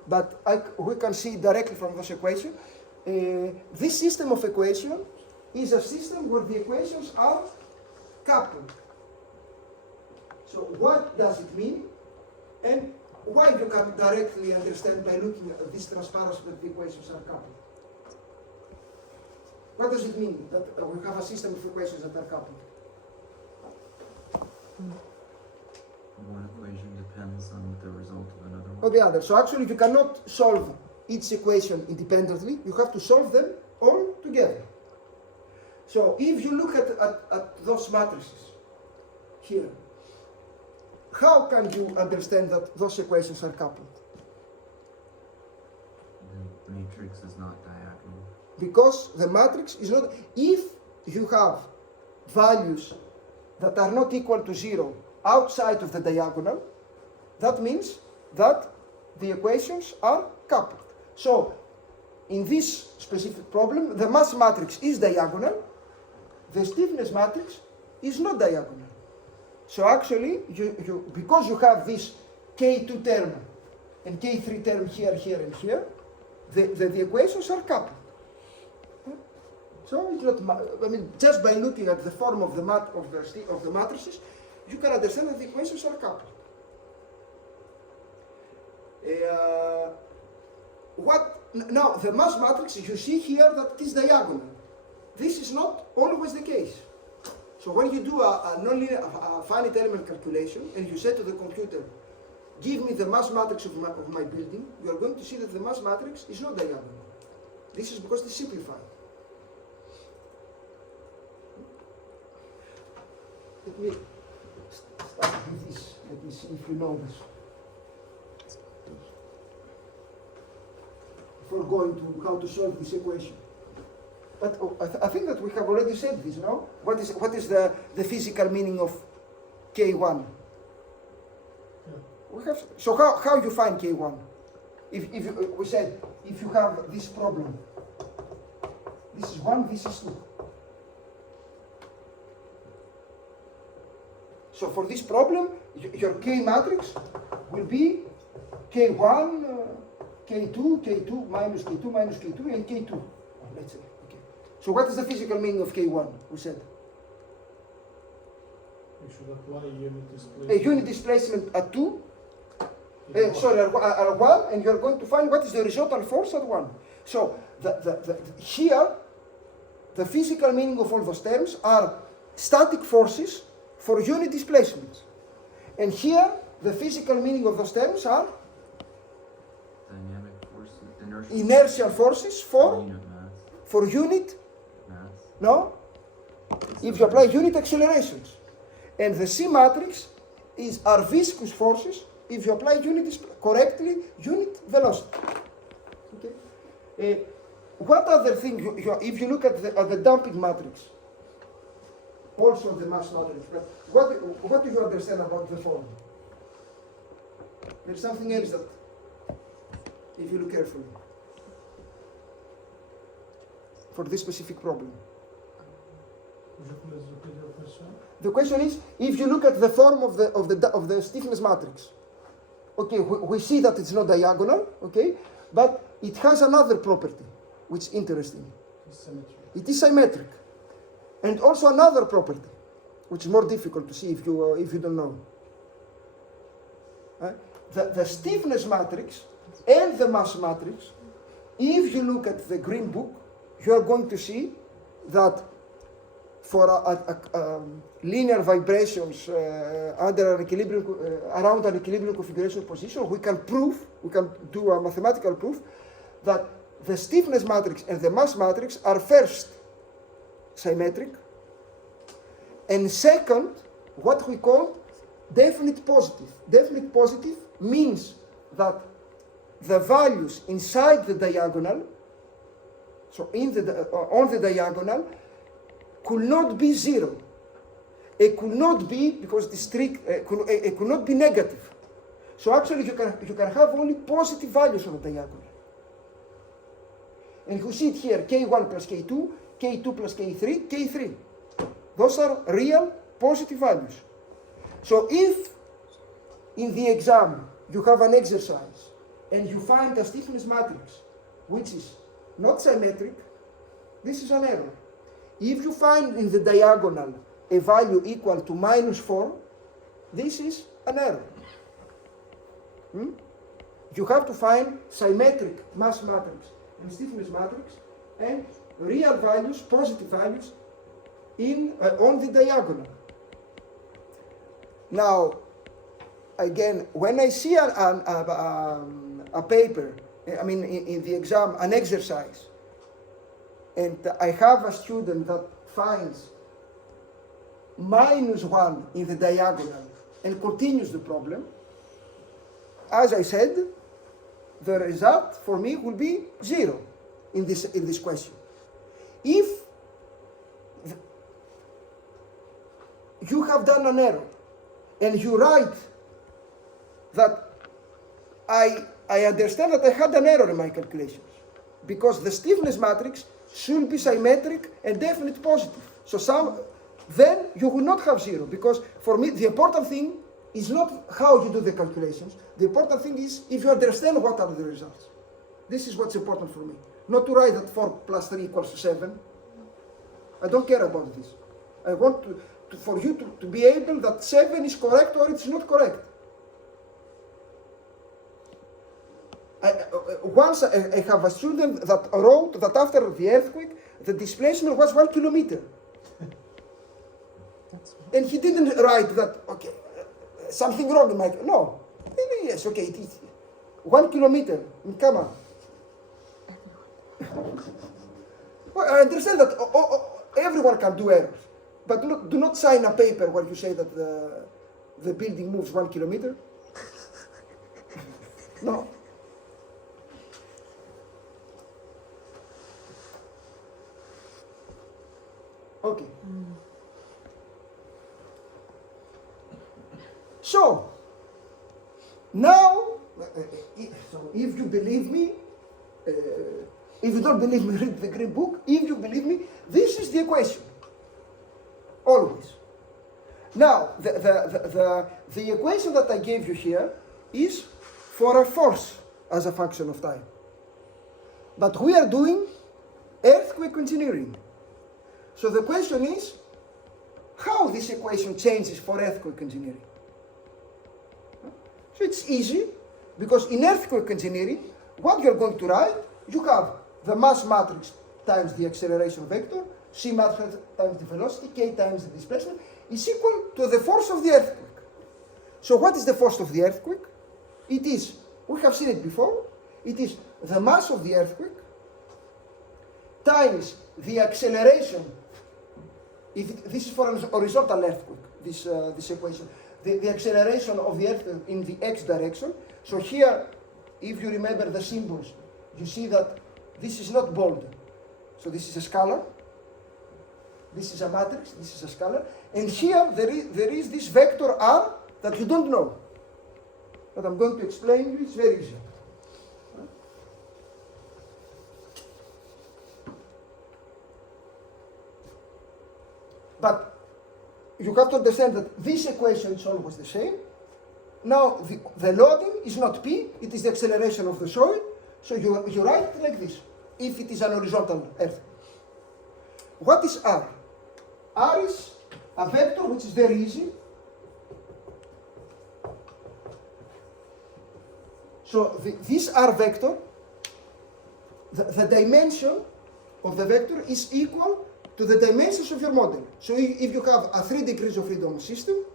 but we can see directly from this equation. This system of equation is a system where the equations are coupled. So what does it mean? And why you can directly understand by looking at this transparency that the equations are coupled. What does it mean that we have a system of equations that are coupled? One equation depends on the result of another one. Or the other. So actually you cannot solve each equation independently, you have to solve them all together. So if you look at those matrices here, how can you understand that those equations are coupled? The matrix is not diagonal. Because the matrix is not, if you have values that are not equal to 0 outside of the diagonal, that means that the equations are coupled. So, in this specific problem, the mass matrix is diagonal, the stiffness matrix is not diagonal. So actually, because you have this K2 term and K3 term here, here, and here, the equations are coupled. So it's not, I mean, just by looking at the form of the matrices, you can understand that the equations are coupled. Now, the mass matrix, you see here that it is diagonal. This is not always the case. So when you do a finite element calculation and you say to the computer, give me the mass matrix of my building, you are going to see that the mass matrix is not diagonal. This is because it's simplified. Let me start with this. Let me see if you know this. Before going to how to solve this equation. But I think that we have already said this, no? What is the physical meaning of K1? We have, so how you find K1? If you, we said, if you have this problem, this is 1, this is 2. So for this problem, your K matrix will be K1, K2, K2, minus K2, minus K2, and K2. Let's say. Okay. So what is the physical meaning of K1? We said. You should apply unit displacement. A unit displacement at 2. Sorry, at 1, and you are going to find what is the horizontal force at 1. So here, the physical meaning of all those terms are static forces for unit displacements. And here, the physical meaning of those terms are Dynamic forces, inertial forces for unit mass. unit, Mass. no? If you apply unit accelerations. And the C matrix are viscous forces if you apply correctly unit velocity. Okay. What other thing, if you look at the damping matrix, also the mass matrix, but what do you understand about the form? There's something else that, if you look carefully, for this specific problem. Would you please repeat your question? The question is, if you look at the form of the stiffness matrix, okay, we see that it's not diagonal, okay, but it has another property, which is interesting. Symmetry. It is symmetric, and also another property, which is more difficult to see if you don't know. The stiffness matrix and the mass matrix, if you look at the Green Book, you are going to see that for linear vibrations under an equilibrium, around an equilibrium configuration position, we can do a mathematical proof that the stiffness matrix and the mass matrix are first symmetric, and second, what we call definite positive. Definite positive means that the values inside the diagonal, so on the diagonal, could not be 0. It could not be, because it is strict, it could not be negative. So actually you can have only positive values on the diagonal. And you see it here, K1 plus K2, K2 plus K3, K3. Those are real positive values. So if in the exam you have an exercise and you find a stiffness matrix which is not symmetric, this is an error. If you find in the diagonal a value equal to -4, this is an error. You have to find symmetric mass matrix and stiffness matrix and real values, positive values, on the diagonal. Now, again, when I see a paper, I mean in the exam, an exercise, and I have a student that finds -1 in the diagonal and continues the problem, as I said, the result for me will be 0 in this question. If you have done an error and you write that I understand that I had an error in my calculations because the stiffness matrix should be symmetric and definite positive. So then you will not have 0, because for me the important thing is not how you do the calculations. The important thing is if you understand what are the results. This is what's important for me. Not to write that 4 plus 3 equals to 7. I don't care about this. I want for you to be able that 7 is correct or it's not correct. Once I have a student that wrote that after the earthquake, the displacement was 1 kilometer. And he didn't write that, okay, something wrong in my, no. Yes, okay, it is 1 kilometer. Come on. Well, I understand that everyone can do errors, but do not sign a paper where you say that the building moves 1 kilometer. No. Okay. So, now, if you believe me, if you don't believe me, read the Green Book. If you believe me, this is the equation. Always. Now, the equation that I gave you here is for a force as a function of time. But we are doing earthquake engineering. So the question is, how this equation changes for earthquake engineering? So it's easy, because in earthquake engineering, what you're going to write, you have the mass matrix times the acceleration vector, c matrix times the velocity, k times the displacement, is equal to the force of the earthquake. So what is the force of the earthquake? It is, we have seen it before, it is the mass of the earthquake times the acceleration. This is for an horizontal earthquake, this equation. The acceleration of the earthquake in the x direction. So here, if you remember the symbols, you see that this is not bold. So this is a scalar. This is a matrix. This is a scalar. And here there is this vector r that you don't know. But I'm going to explain you. It's very easy. But you have to understand that this equation is always the same. Now, the loading is not P, it is the acceleration of the soil. So you write it like this, if it is an horizontal earth. What is R? R is a vector which is very easy. So this R vector, the dimension of the vector is equal to the dimensions of your model. So if you have a 3 degrees of freedom system,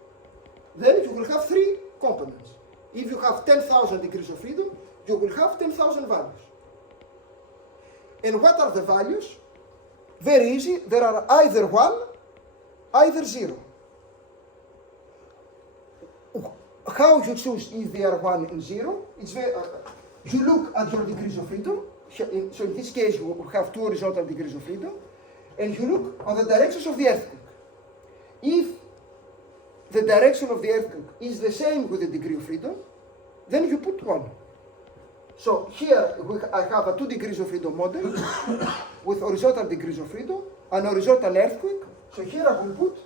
then you will have 3 components. If you have 10,000 degrees of freedom, you will have 10,000 values. And what are the values? Very easy. There are either 1, either 0. How you choose if they are 1 and 0? It's very, you look at your degrees of freedom. So in this case, you have 2 horizontal degrees of freedom. And you look on the directions of the earthquake. If the direction of the earthquake is the same with the degree of freedom, then you put 1. So here I have a 2 degrees of freedom model with horizontal degrees of freedom, an horizontal earthquake. So here I will put,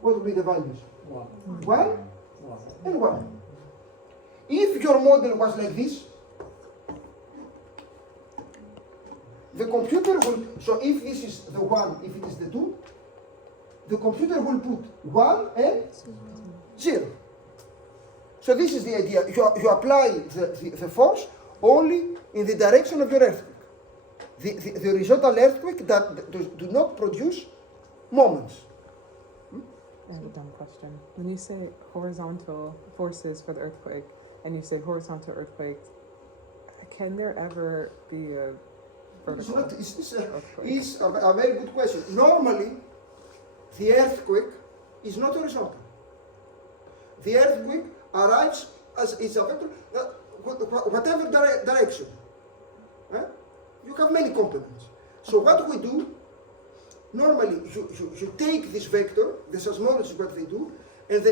what will be the values? 1 and 1. If your model was like this, the computer will, so if this is the 1, if it is the 2, the computer will put 1 and 0. So this is the idea. You apply the force only in the direction of your earthquake. The horizontal earthquake that do not produce moments. I have a dumb question. When you say horizontal forces for the earthquake, and you say horizontal earthquake, can there ever be a vertical earthquake? It's a very good question. Normally, the earthquake is not horizontal. The earthquake arrives as it's a vector, whatever direction. You have many components. So what we do, normally you take this vector, the seismologists is what they do, and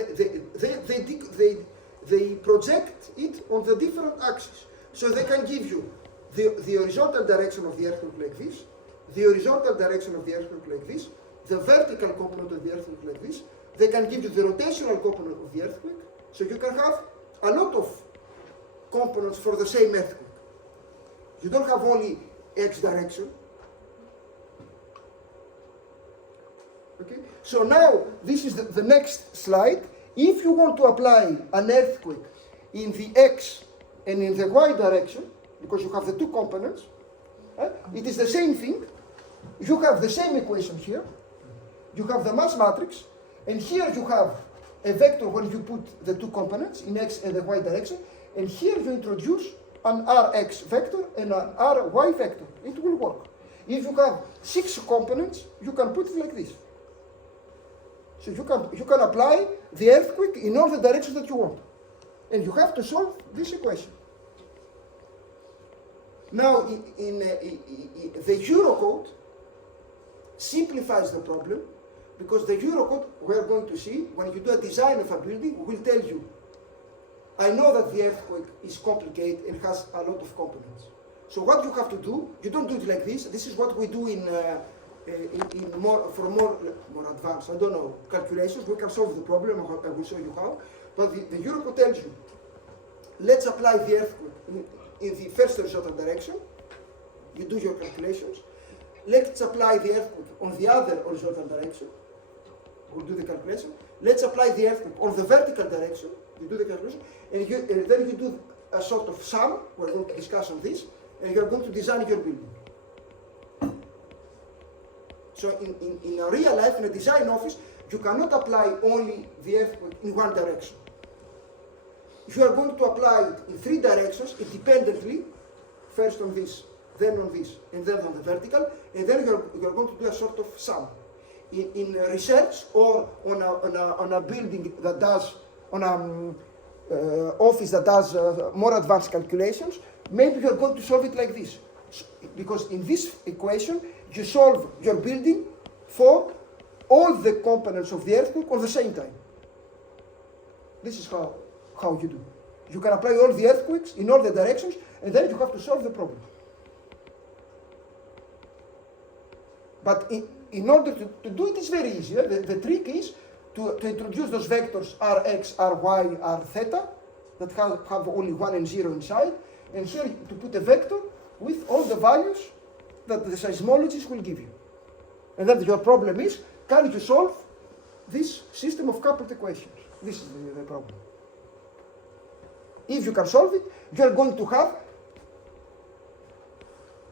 they project it on the different axes. So they can give you the horizontal direction of the earthquake like this, the horizontal direction of the earthquake like this, the vertical component of the earthquake like this. They can give you the rotational component of the earthquake. So you can have a lot of components for the same earthquake. You don't have only X direction. Okay? So now, this is the next slide. If you want to apply an earthquake in the X and in the Y direction, because you have the 2 components, it is the same thing. You have the same equation here. You have the mass matrix, and here you have a vector when you put the two components in x and the y direction, and here you introduce an rx vector and an ry vector. It will work. If you have 6 components, you can put it like this. So you can apply the earthquake in all the directions that you want. And you have to solve this equation. Now, the Eurocode simplifies the problem, because the Eurocode, we are going to see, when you do a design of a building, will tell you, I know that the earthquake is complicated and has a lot of components. So what you have to do, you don't do it like this. This is what we do more advanced, I don't know, calculations. We can solve the problem. I will show you how. But the Eurocode tells you, let's apply the earthquake in the first horizontal direction. You do your calculations. Let's apply the earthquake on the other horizontal direction. We'll do the calculation. Let's apply the earthquake on the vertical direction. You do the calculation, and then you do a sort of sum. We're going to discuss on this, and you're going to design your building. So in a real life, in a design office, you cannot apply only the earthquake in one direction. You are going to apply it in 3 directions independently, first on this, then on this, and then on the vertical, and then you're going to do a sort of sum. In research or on a building that does, on an office that does more advanced calculations, maybe you're going to solve it like this. Because in this equation, you solve your building for all the components of the earthquake at the same time. This is how you do. You can apply all the earthquakes in all the directions, and then you have to solve the problem. But in order to do it, it's very easy. The trick is to introduce those vectors rx, ry, r theta that have only 1 and 0 inside, and here to put a vector with all the values that the seismologists will give you. And then your problem is, can you solve this system of coupled equations? This is the problem. If you can solve it, you are going to have,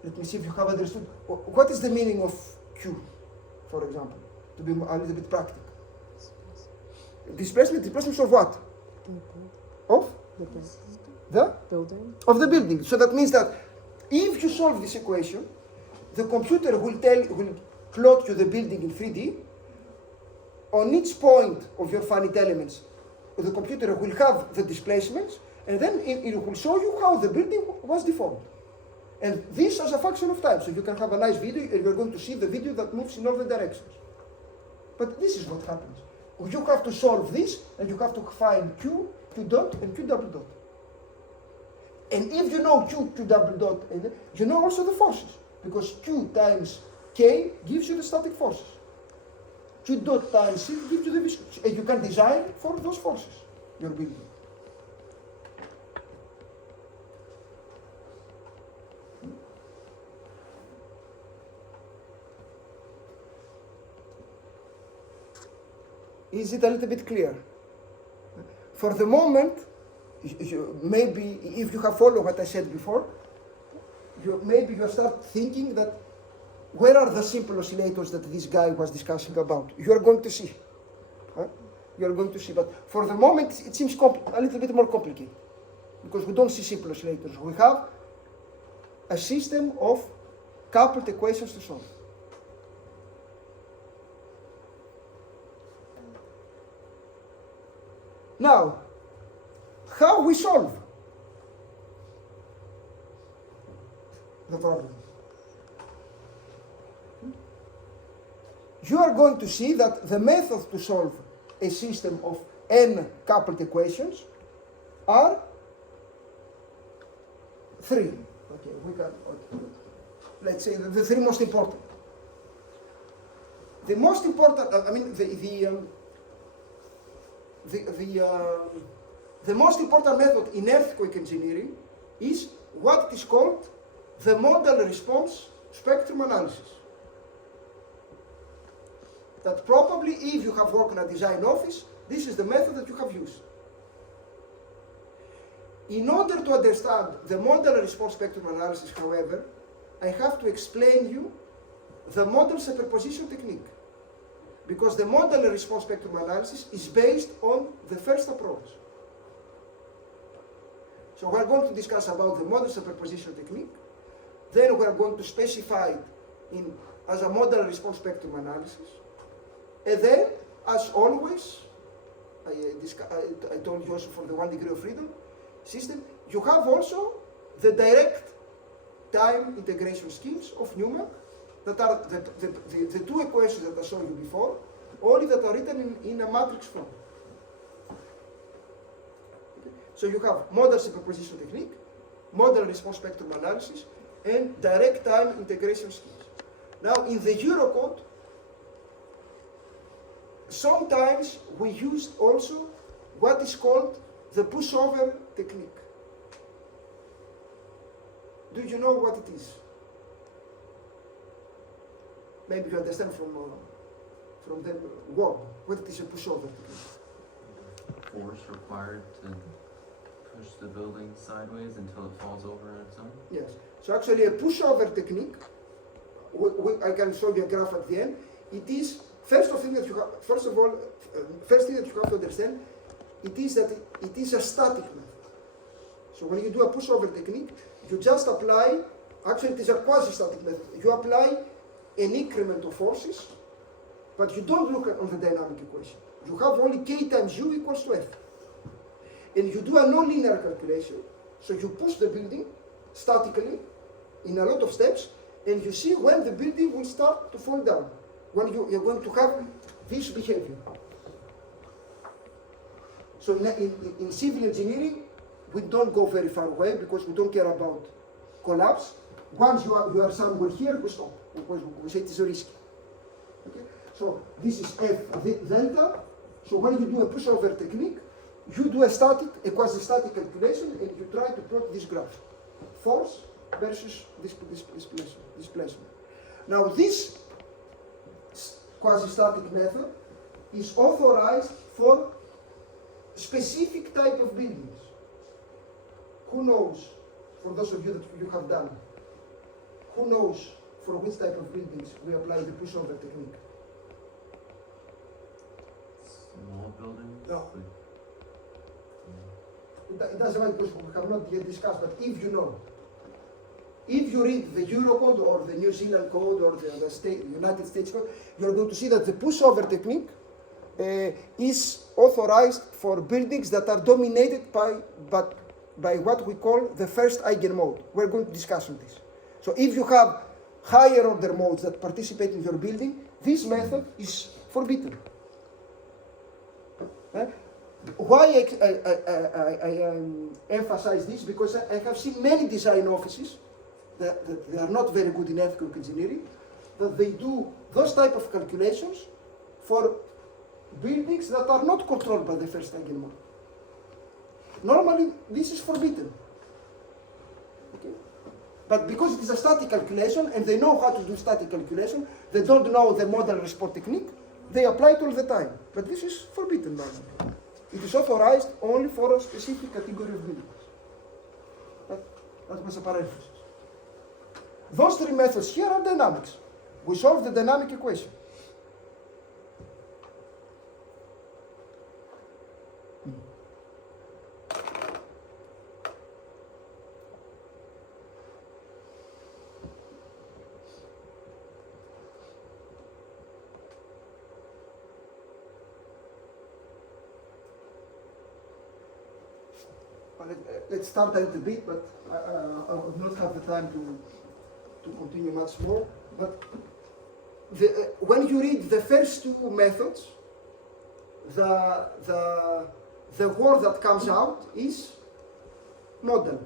let me see if you have understood, what is the meaning of Q, for example, to be a little bit practical. Displacement of what? Of? The? Building. Of the building. So that means that if you solve this equation, the computer will plot you the building in 3D. On each point of your finite elements, the computer will have the displacements, and then it will show you how the building was deformed. And this as a function of time. So you can have a nice video, and you're going to see the video that moves in all the directions. But this is what happens. You have to solve this, and you have to find Q dot, and Q double dot. And if you know Q double dot, you know also the forces, because Q times K gives you the static forces. Q dot times C gives you the viscosity, and you can design for those forces your building. Is it a little bit clear? For the moment, maybe if you have followed what I said before, maybe you start thinking that where are the simple oscillators that this guy was discussing about? You are going to see. You are going to see. But for the moment, it seems a little bit more complicated, because we don't see simple oscillators. We have a system of coupled equations to solve. Now, how we solve the problem? You are going to see that the method to solve a system of n coupled equations are 3. Okay, let's say the 3 most important. The most important, the most important method in earthquake engineering is what is called the modal response spectrum analysis. That probably, if you have worked in a design office, this is the method that you have used. In order to understand the modal response spectrum analysis, however, I have to explain you the modal superposition technique. Because the model response spectrum analysis is based on the first approach. So we're going to discuss about the model superposition technique. Then we're going to specify it as a model response spectrum analysis. And then, as always, I told you also for the 1 degree of freedom system, you have also the direct time integration schemes of Newman that are the two equations that I showed you before, only that are written in a matrix form. Okay. So you have model superposition technique, model response spectrum analysis, and direct time integration schemes. Now in the Eurocode, sometimes we use also what is called the pushover technique. Do you know what it is? Maybe you understand from the word what it is a pushover technique. Force required to push the building sideways until it falls over on its own? Yes. So actually a pushover technique, I can show you a graph at the end. It is, first thing that you have to understand, it is that it is a static method. So when you do a pushover technique, you just apply, actually it is a quasi-static method. You apply an increment of forces, but you don't look on the dynamic equation. You have only k times u equals to f. And you do a non-linear calculation, so you push the building statically in a lot of steps, and you see when the building will start to fall down, when you're going to have this behavior. So in civil engineering, we don't go very far away because we don't care about collapse. Once you are somewhere here, we stop because we say it is risky. Okay? So this is F delta. So when you do a pushover technique, you do a quasi-static calculation and you try to plot this graph. Force versus displacement. Now this quasi-static method is authorized for specific type of buildings. Who knows, for those of you that you have done, who knows for which type of buildings we apply the pushover technique? Small buildings? No. Like, It doesn't matter because we have not yet discussed, but if you know, if you read the Eurocode or the New Zealand code or the United States code, you're going to see that the pushover technique is authorized for buildings that are dominated by what we call the first eigenmode. We're going to discuss on this. So if you have higher order modes that participate in your building, this method is forbidden. Why I emphasize this? Because I have seen many design offices that they are not very good in earthquake engineering, that they do those type of calculations for buildings that are not controlled by the first eigenmode. Normally, this is forbidden. Okay? But because it is a static calculation and they know how to do static calculation, they don't know the model response technique, they apply it all the time. But this is forbidden normally. It is authorized only for a specific category of buildings. That was a parenthesis. Those three methods here are dynamics. We solve the dynamic equation. Let's start a little bit, but I will not have the time to continue much more. But when you read the first two methods, the word that comes out is model.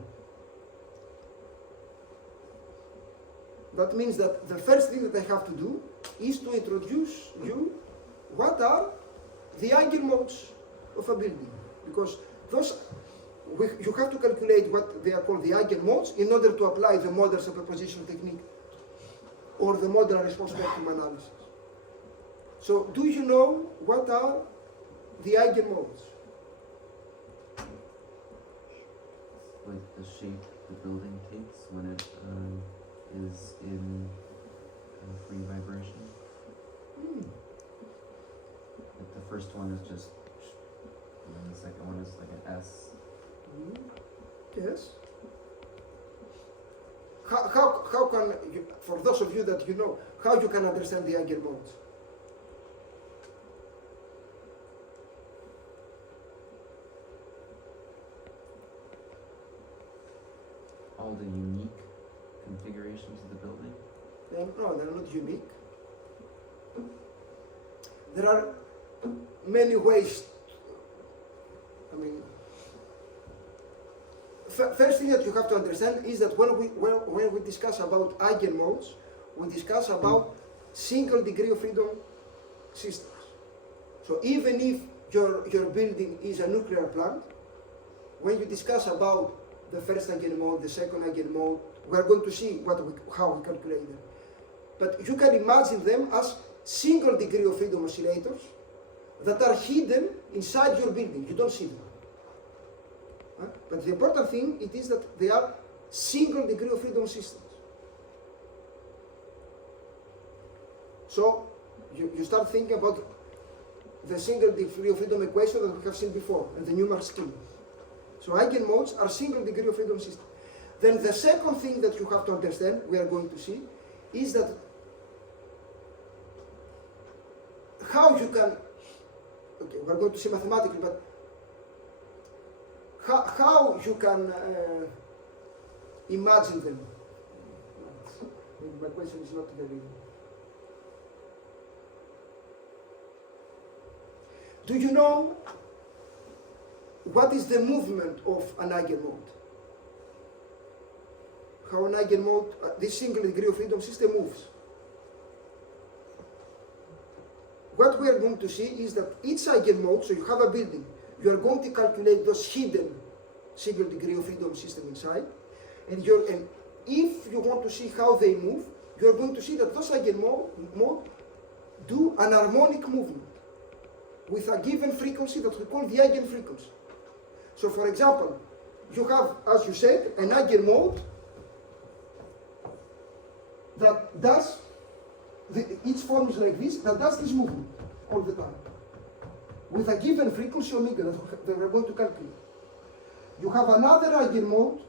That means that the first thing that I have to do is to introduce you what are the eigenmodes of a building, because you have to calculate what they are called the eigenmodes in order to apply the model superposition technique or the model response spectrum analysis. So, do you know what are the eigenmodes? like the shape the building takes when it is in free vibration. first one is just, and then the second one is like an S. Yes. How can you, for those of you that you know, how you can understand the eigenmodes? All the unique configurations of the building. No, they're not unique. There are many ways. I mean, first thing that you have to understand is that when we discuss about eigenmodes, we discuss about single degree of freedom systems. So even if your building is a nuclear plant, when you discuss about the first eigenmode, the second eigenmode, we are going to see how we calculate them. But you can imagine them as single degree of freedom oscillators that are hidden inside your building. You don't see them. But the important thing it is that they are single degree of freedom systems. So you start thinking about the single degree of freedom equation that we have seen before and the Newmark scheme. So eigenmodes are single degree of freedom systems. Then the second thing that you have to understand, we are going to see, is that how you can, okay, we are going to see mathematically, but how you can imagine them. Maybe my question is not very. Do you know what is the movement of an eigenmode? How an eigenmode, this single degree of freedom system moves. What we are going to see is that each eigenmode, so you have a building, you are going to calculate those hidden single degree of freedom system inside, and if you want to see how they move, you are going to see that those eigenmode do an harmonic movement with a given frequency that we call the eigenfrequency. So for example, you have, as you said, an eigenmode that does, each form is like this, that does this movement all the time, with a given frequency omega that we're going to calculate. You have another eigenmode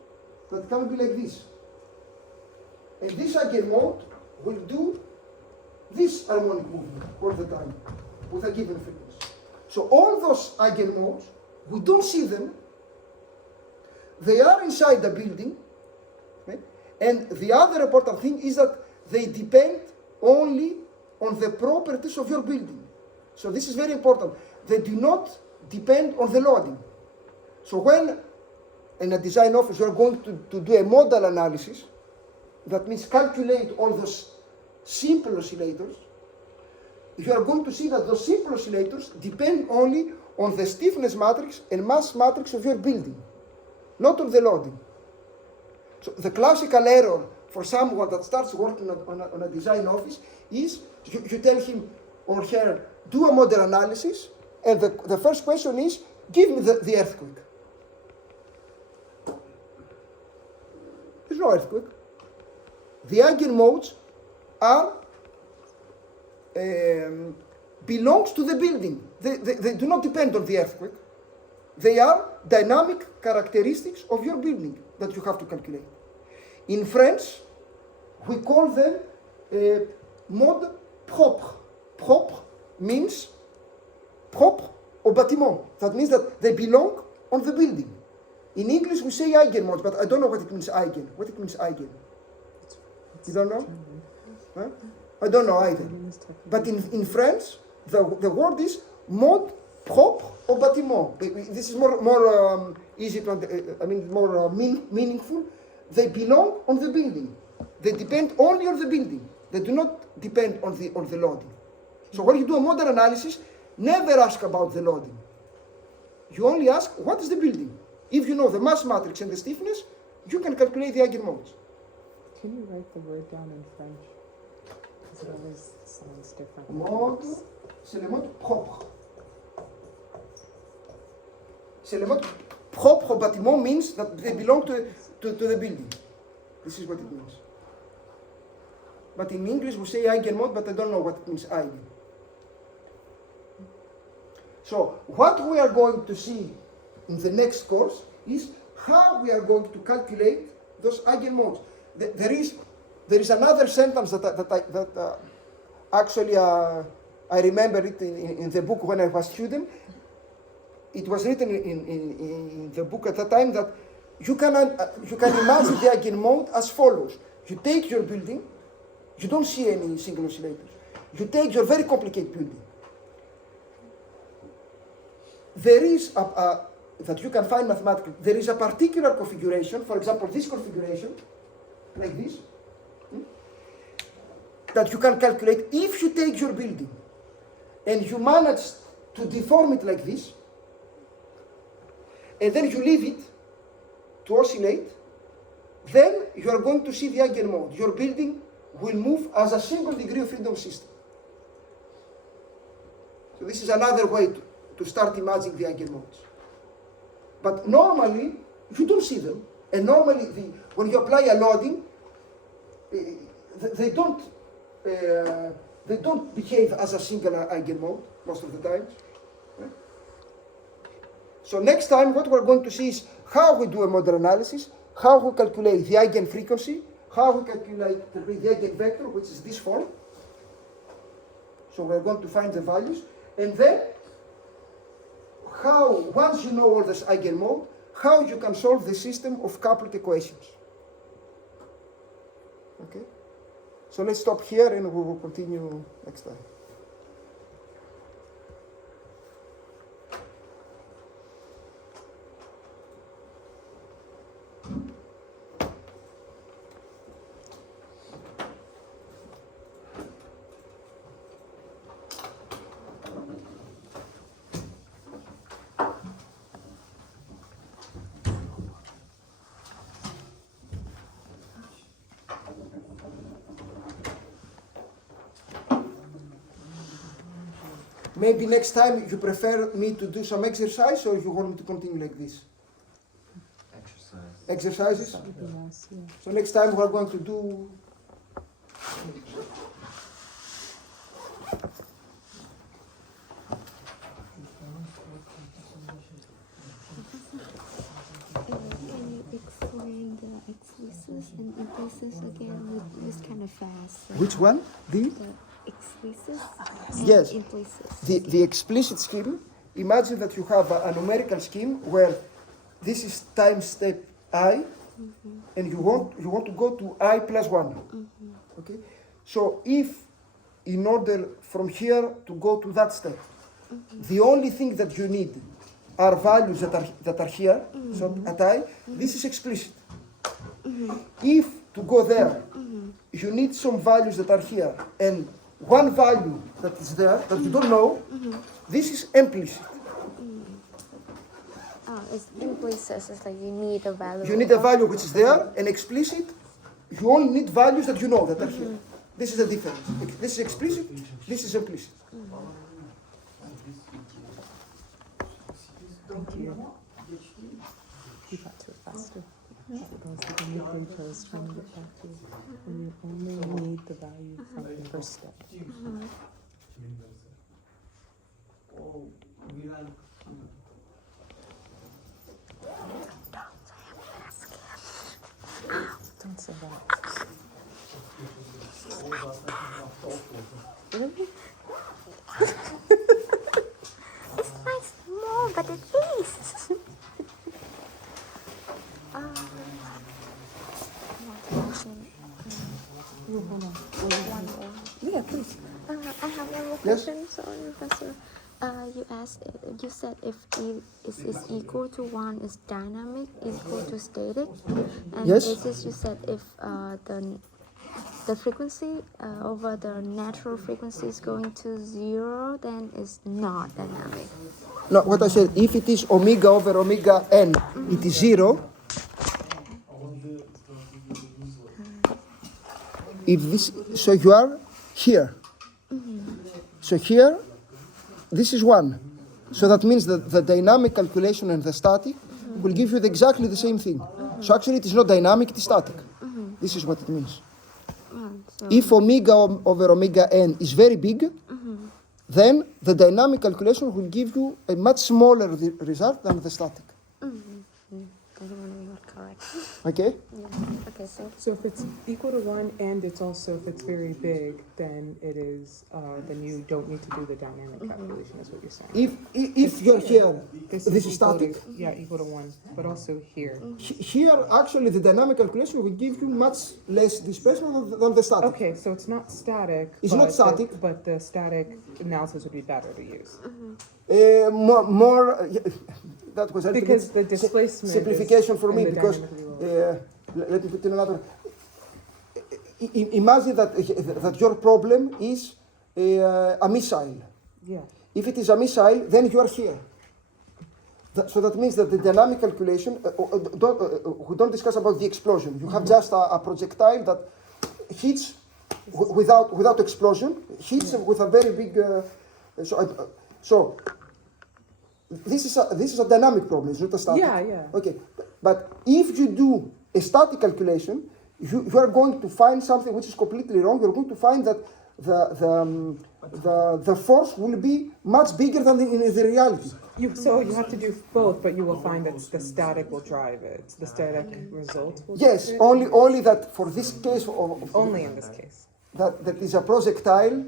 that can be like this. And this eigenmode will do this harmonic movement all the time, with a given frequency. So all those eigenmodes, we don't see them. They are inside the building. Okay? And the other important thing is that they depend only on the properties of your building. So this is very important. They do not depend on the loading. So when in a design office you are going to do a modal analysis, that means calculate all those simple oscillators, you are going to see that those simple oscillators depend only on the stiffness matrix and mass matrix of your building, not on the loading. So the classical error for someone that starts working on a design office is you tell him or her, do a model analysis, and the first question is, give me the earthquake. There's no earthquake. The eigenmodes are belongs to the building. They do not depend on the earthquake. They are dynamic characteristics of your building that you have to calculate. In French, we call them mode propre. Propre means propre au bâtiment. That means that they belong on the building. In English, we say eigenmodes, but I don't know what it means eigen. What it means eigen? You don't know? Huh? I don't know either. But in French, the word is mode propre au bâtiment. This is more easy to, more meaningful. They belong on the building. They depend only on the building. They do not depend on the loading. So when you do a model analysis, never ask about the loading. You only ask, what is the building? If you know the mass matrix and the stiffness, you can calculate the eigenmodes. Can you write the word down in French? Because it always sounds different. Mode, c'est le mode propre. C'est le mode propre au bâtiment means that they belong to the building. This is what it means. But in English we say eigenmode, but I don't know what it means eigen. So what we are going to see in the next course is how we are going to calculate those eigenmodes. There is another sentence that actually I remember it in the book when I was a student. It was written in the book at that time that you can imagine the eigenmode as follows. You take your building, you don't see any single oscillators. You take your very complicated building. There is that you can find mathematically. There is a particular configuration, for example, this configuration, like this, that you can calculate if you take your building and you manage to deform it like this, and then you leave it to oscillate, then you are going to see the eigenmode. Your building will move as a single degree of freedom system. So this is another way to start imagining the eigenmodes. But normally, you don't see them. And normally, when you apply a loading, they don't behave as a single eigenmode most of the time. Right? So next time, what we're going to see is how we do a model analysis, how we calculate the eigenfrequency, how we calculate the eigenvector, which is this form. So we're going to find the values, and then how, once you know all this eigenmode, how you can solve the system of coupled equations. Okay? So let's stop here and we will continue next time. Maybe next time you prefer me to do some exercise, or you want me to continue like this? Exercises? That would be nice, yeah. So next time we're going to do... Can you explain the exclusives and implices again? It's kind of fast. Which one? The Exclusives and Yes. implicits. the explicit scheme. Imagine that you have a numerical scheme where this is time step I, and you want to go to I plus 1. Okay? So if in order from here to go to that step, the only thing that you need are values that are here, so at I, this is explicit. If to go there, you need some values that are here, and one value that is there that you don't know, this is implicit. Oh, it's implicits. It's like you need a value. You need a value which is there, and explicit, you only need values that you know that are here. This is the difference. This is explicit, this is implicit. Thank you. You got to it faster. Those are the new data I was trying to get back to. When you only need the value from the first step. Don't say that. Really? It's not small, but it is. Yeah, please. I have one more Yes? question. Sorry, Professor. You said if E is equal to 1 is dynamic, equal to static, and Yes. basis you said if the frequency over the natural frequency is going to 0, then it's not dynamic. No, what I said, if it is omega over omega n, it is 0. If this, so you are here. So here, this is 1. So that means that the dynamic calculation and the static will give you exactly the same thing. So actually it is not dynamic, it is static. This is what it means. So If omega over omega n is very big, then the dynamic calculation will give you a much smaller result than the static. You're correct. Okay? Yeah. Okay, so So if it's equal to 1 and it's also, if it's very big, then it is, then you don't need to do the dynamic calculation, is what you're saying. If you're here, this is equal to- static. Yeah, equal to 1, but also here. Here, actually, the dynamic calculation will give you much less displacement than the static. Okay, so it's not static. It's not but static. But the static analysis would be better to use. That was a little Because bit the displacement simplification is for me in the because dynamically lower. let me put in another. Imagine that your problem is a missile. Yeah. If it is a missile, then you are here. So that means that the dynamic calculation, we don't discuss about the explosion. You have just a projectile that hits without explosion, hits with a very big. So this is a dynamic problem. It's not a static. Yeah, yeah. Okay, but if you do a static calculation, you are going to find something which is completely wrong. You're going to find that the force will be much bigger than in the reality. So you have to do both, but you will find that the static will drive it. The static result will Yes, drive it. only that for this case of Only in this case. that is a projectile.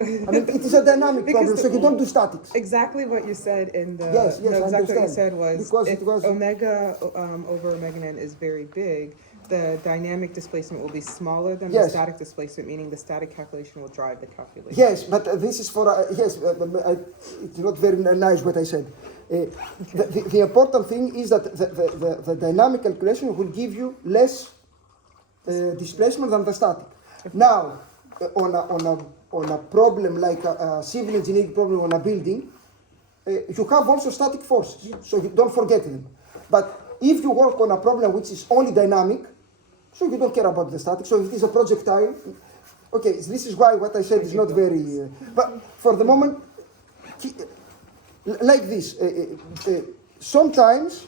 I mean, it is a dynamic Because problem, so you don't do statics. Exactly what you said in the. Yes, yes, no, I exactly what you understand. said was Because if it was- omega over omega n is very big, the dynamic displacement will be smaller than Yes. the static displacement, meaning the static calculation will drive the calculation. Yes, but this is for it's not very nice what I said. The important thing is that the dynamic calculation will give you less displacement than the static. Now, on a problem like a civil engineering problem on a building, you have also static forces, so you don't forget them. But if you work on a problem which is only dynamic, so you don't care about the static. So if it is a projectile, okay, this is why what I said is not very. But for the moment, like this, sometimes,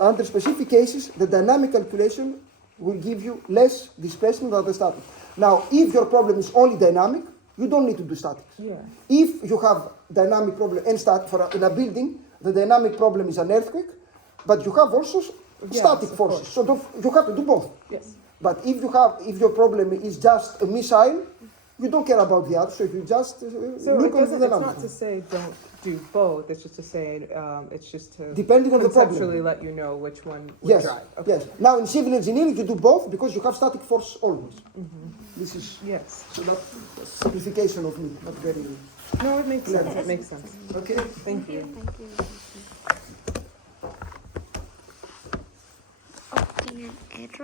under specific cases, the dynamic calculation will give you less displacement than the static. Now, if your problem is only dynamic, you don't need to do statics. Yeah. If you have dynamic problem and static in a building, the dynamic problem is an earthquake, but you have also static of forces. course. So you have to do both. Yes. But if your problem is just a missile, you don't care about the other, so you just So look at the it's not numbers. to say don't do both. It's just to say it's just to Depending on the problem. conceptually let you know which one would Yes, drive. Okay. yes. Now in civil engineering you do both because you have static force always. This is Yes. so that simplification of me, not very. No, it makes sense. It makes sense. Okay. Thank you. Thank you. Oh, can you address?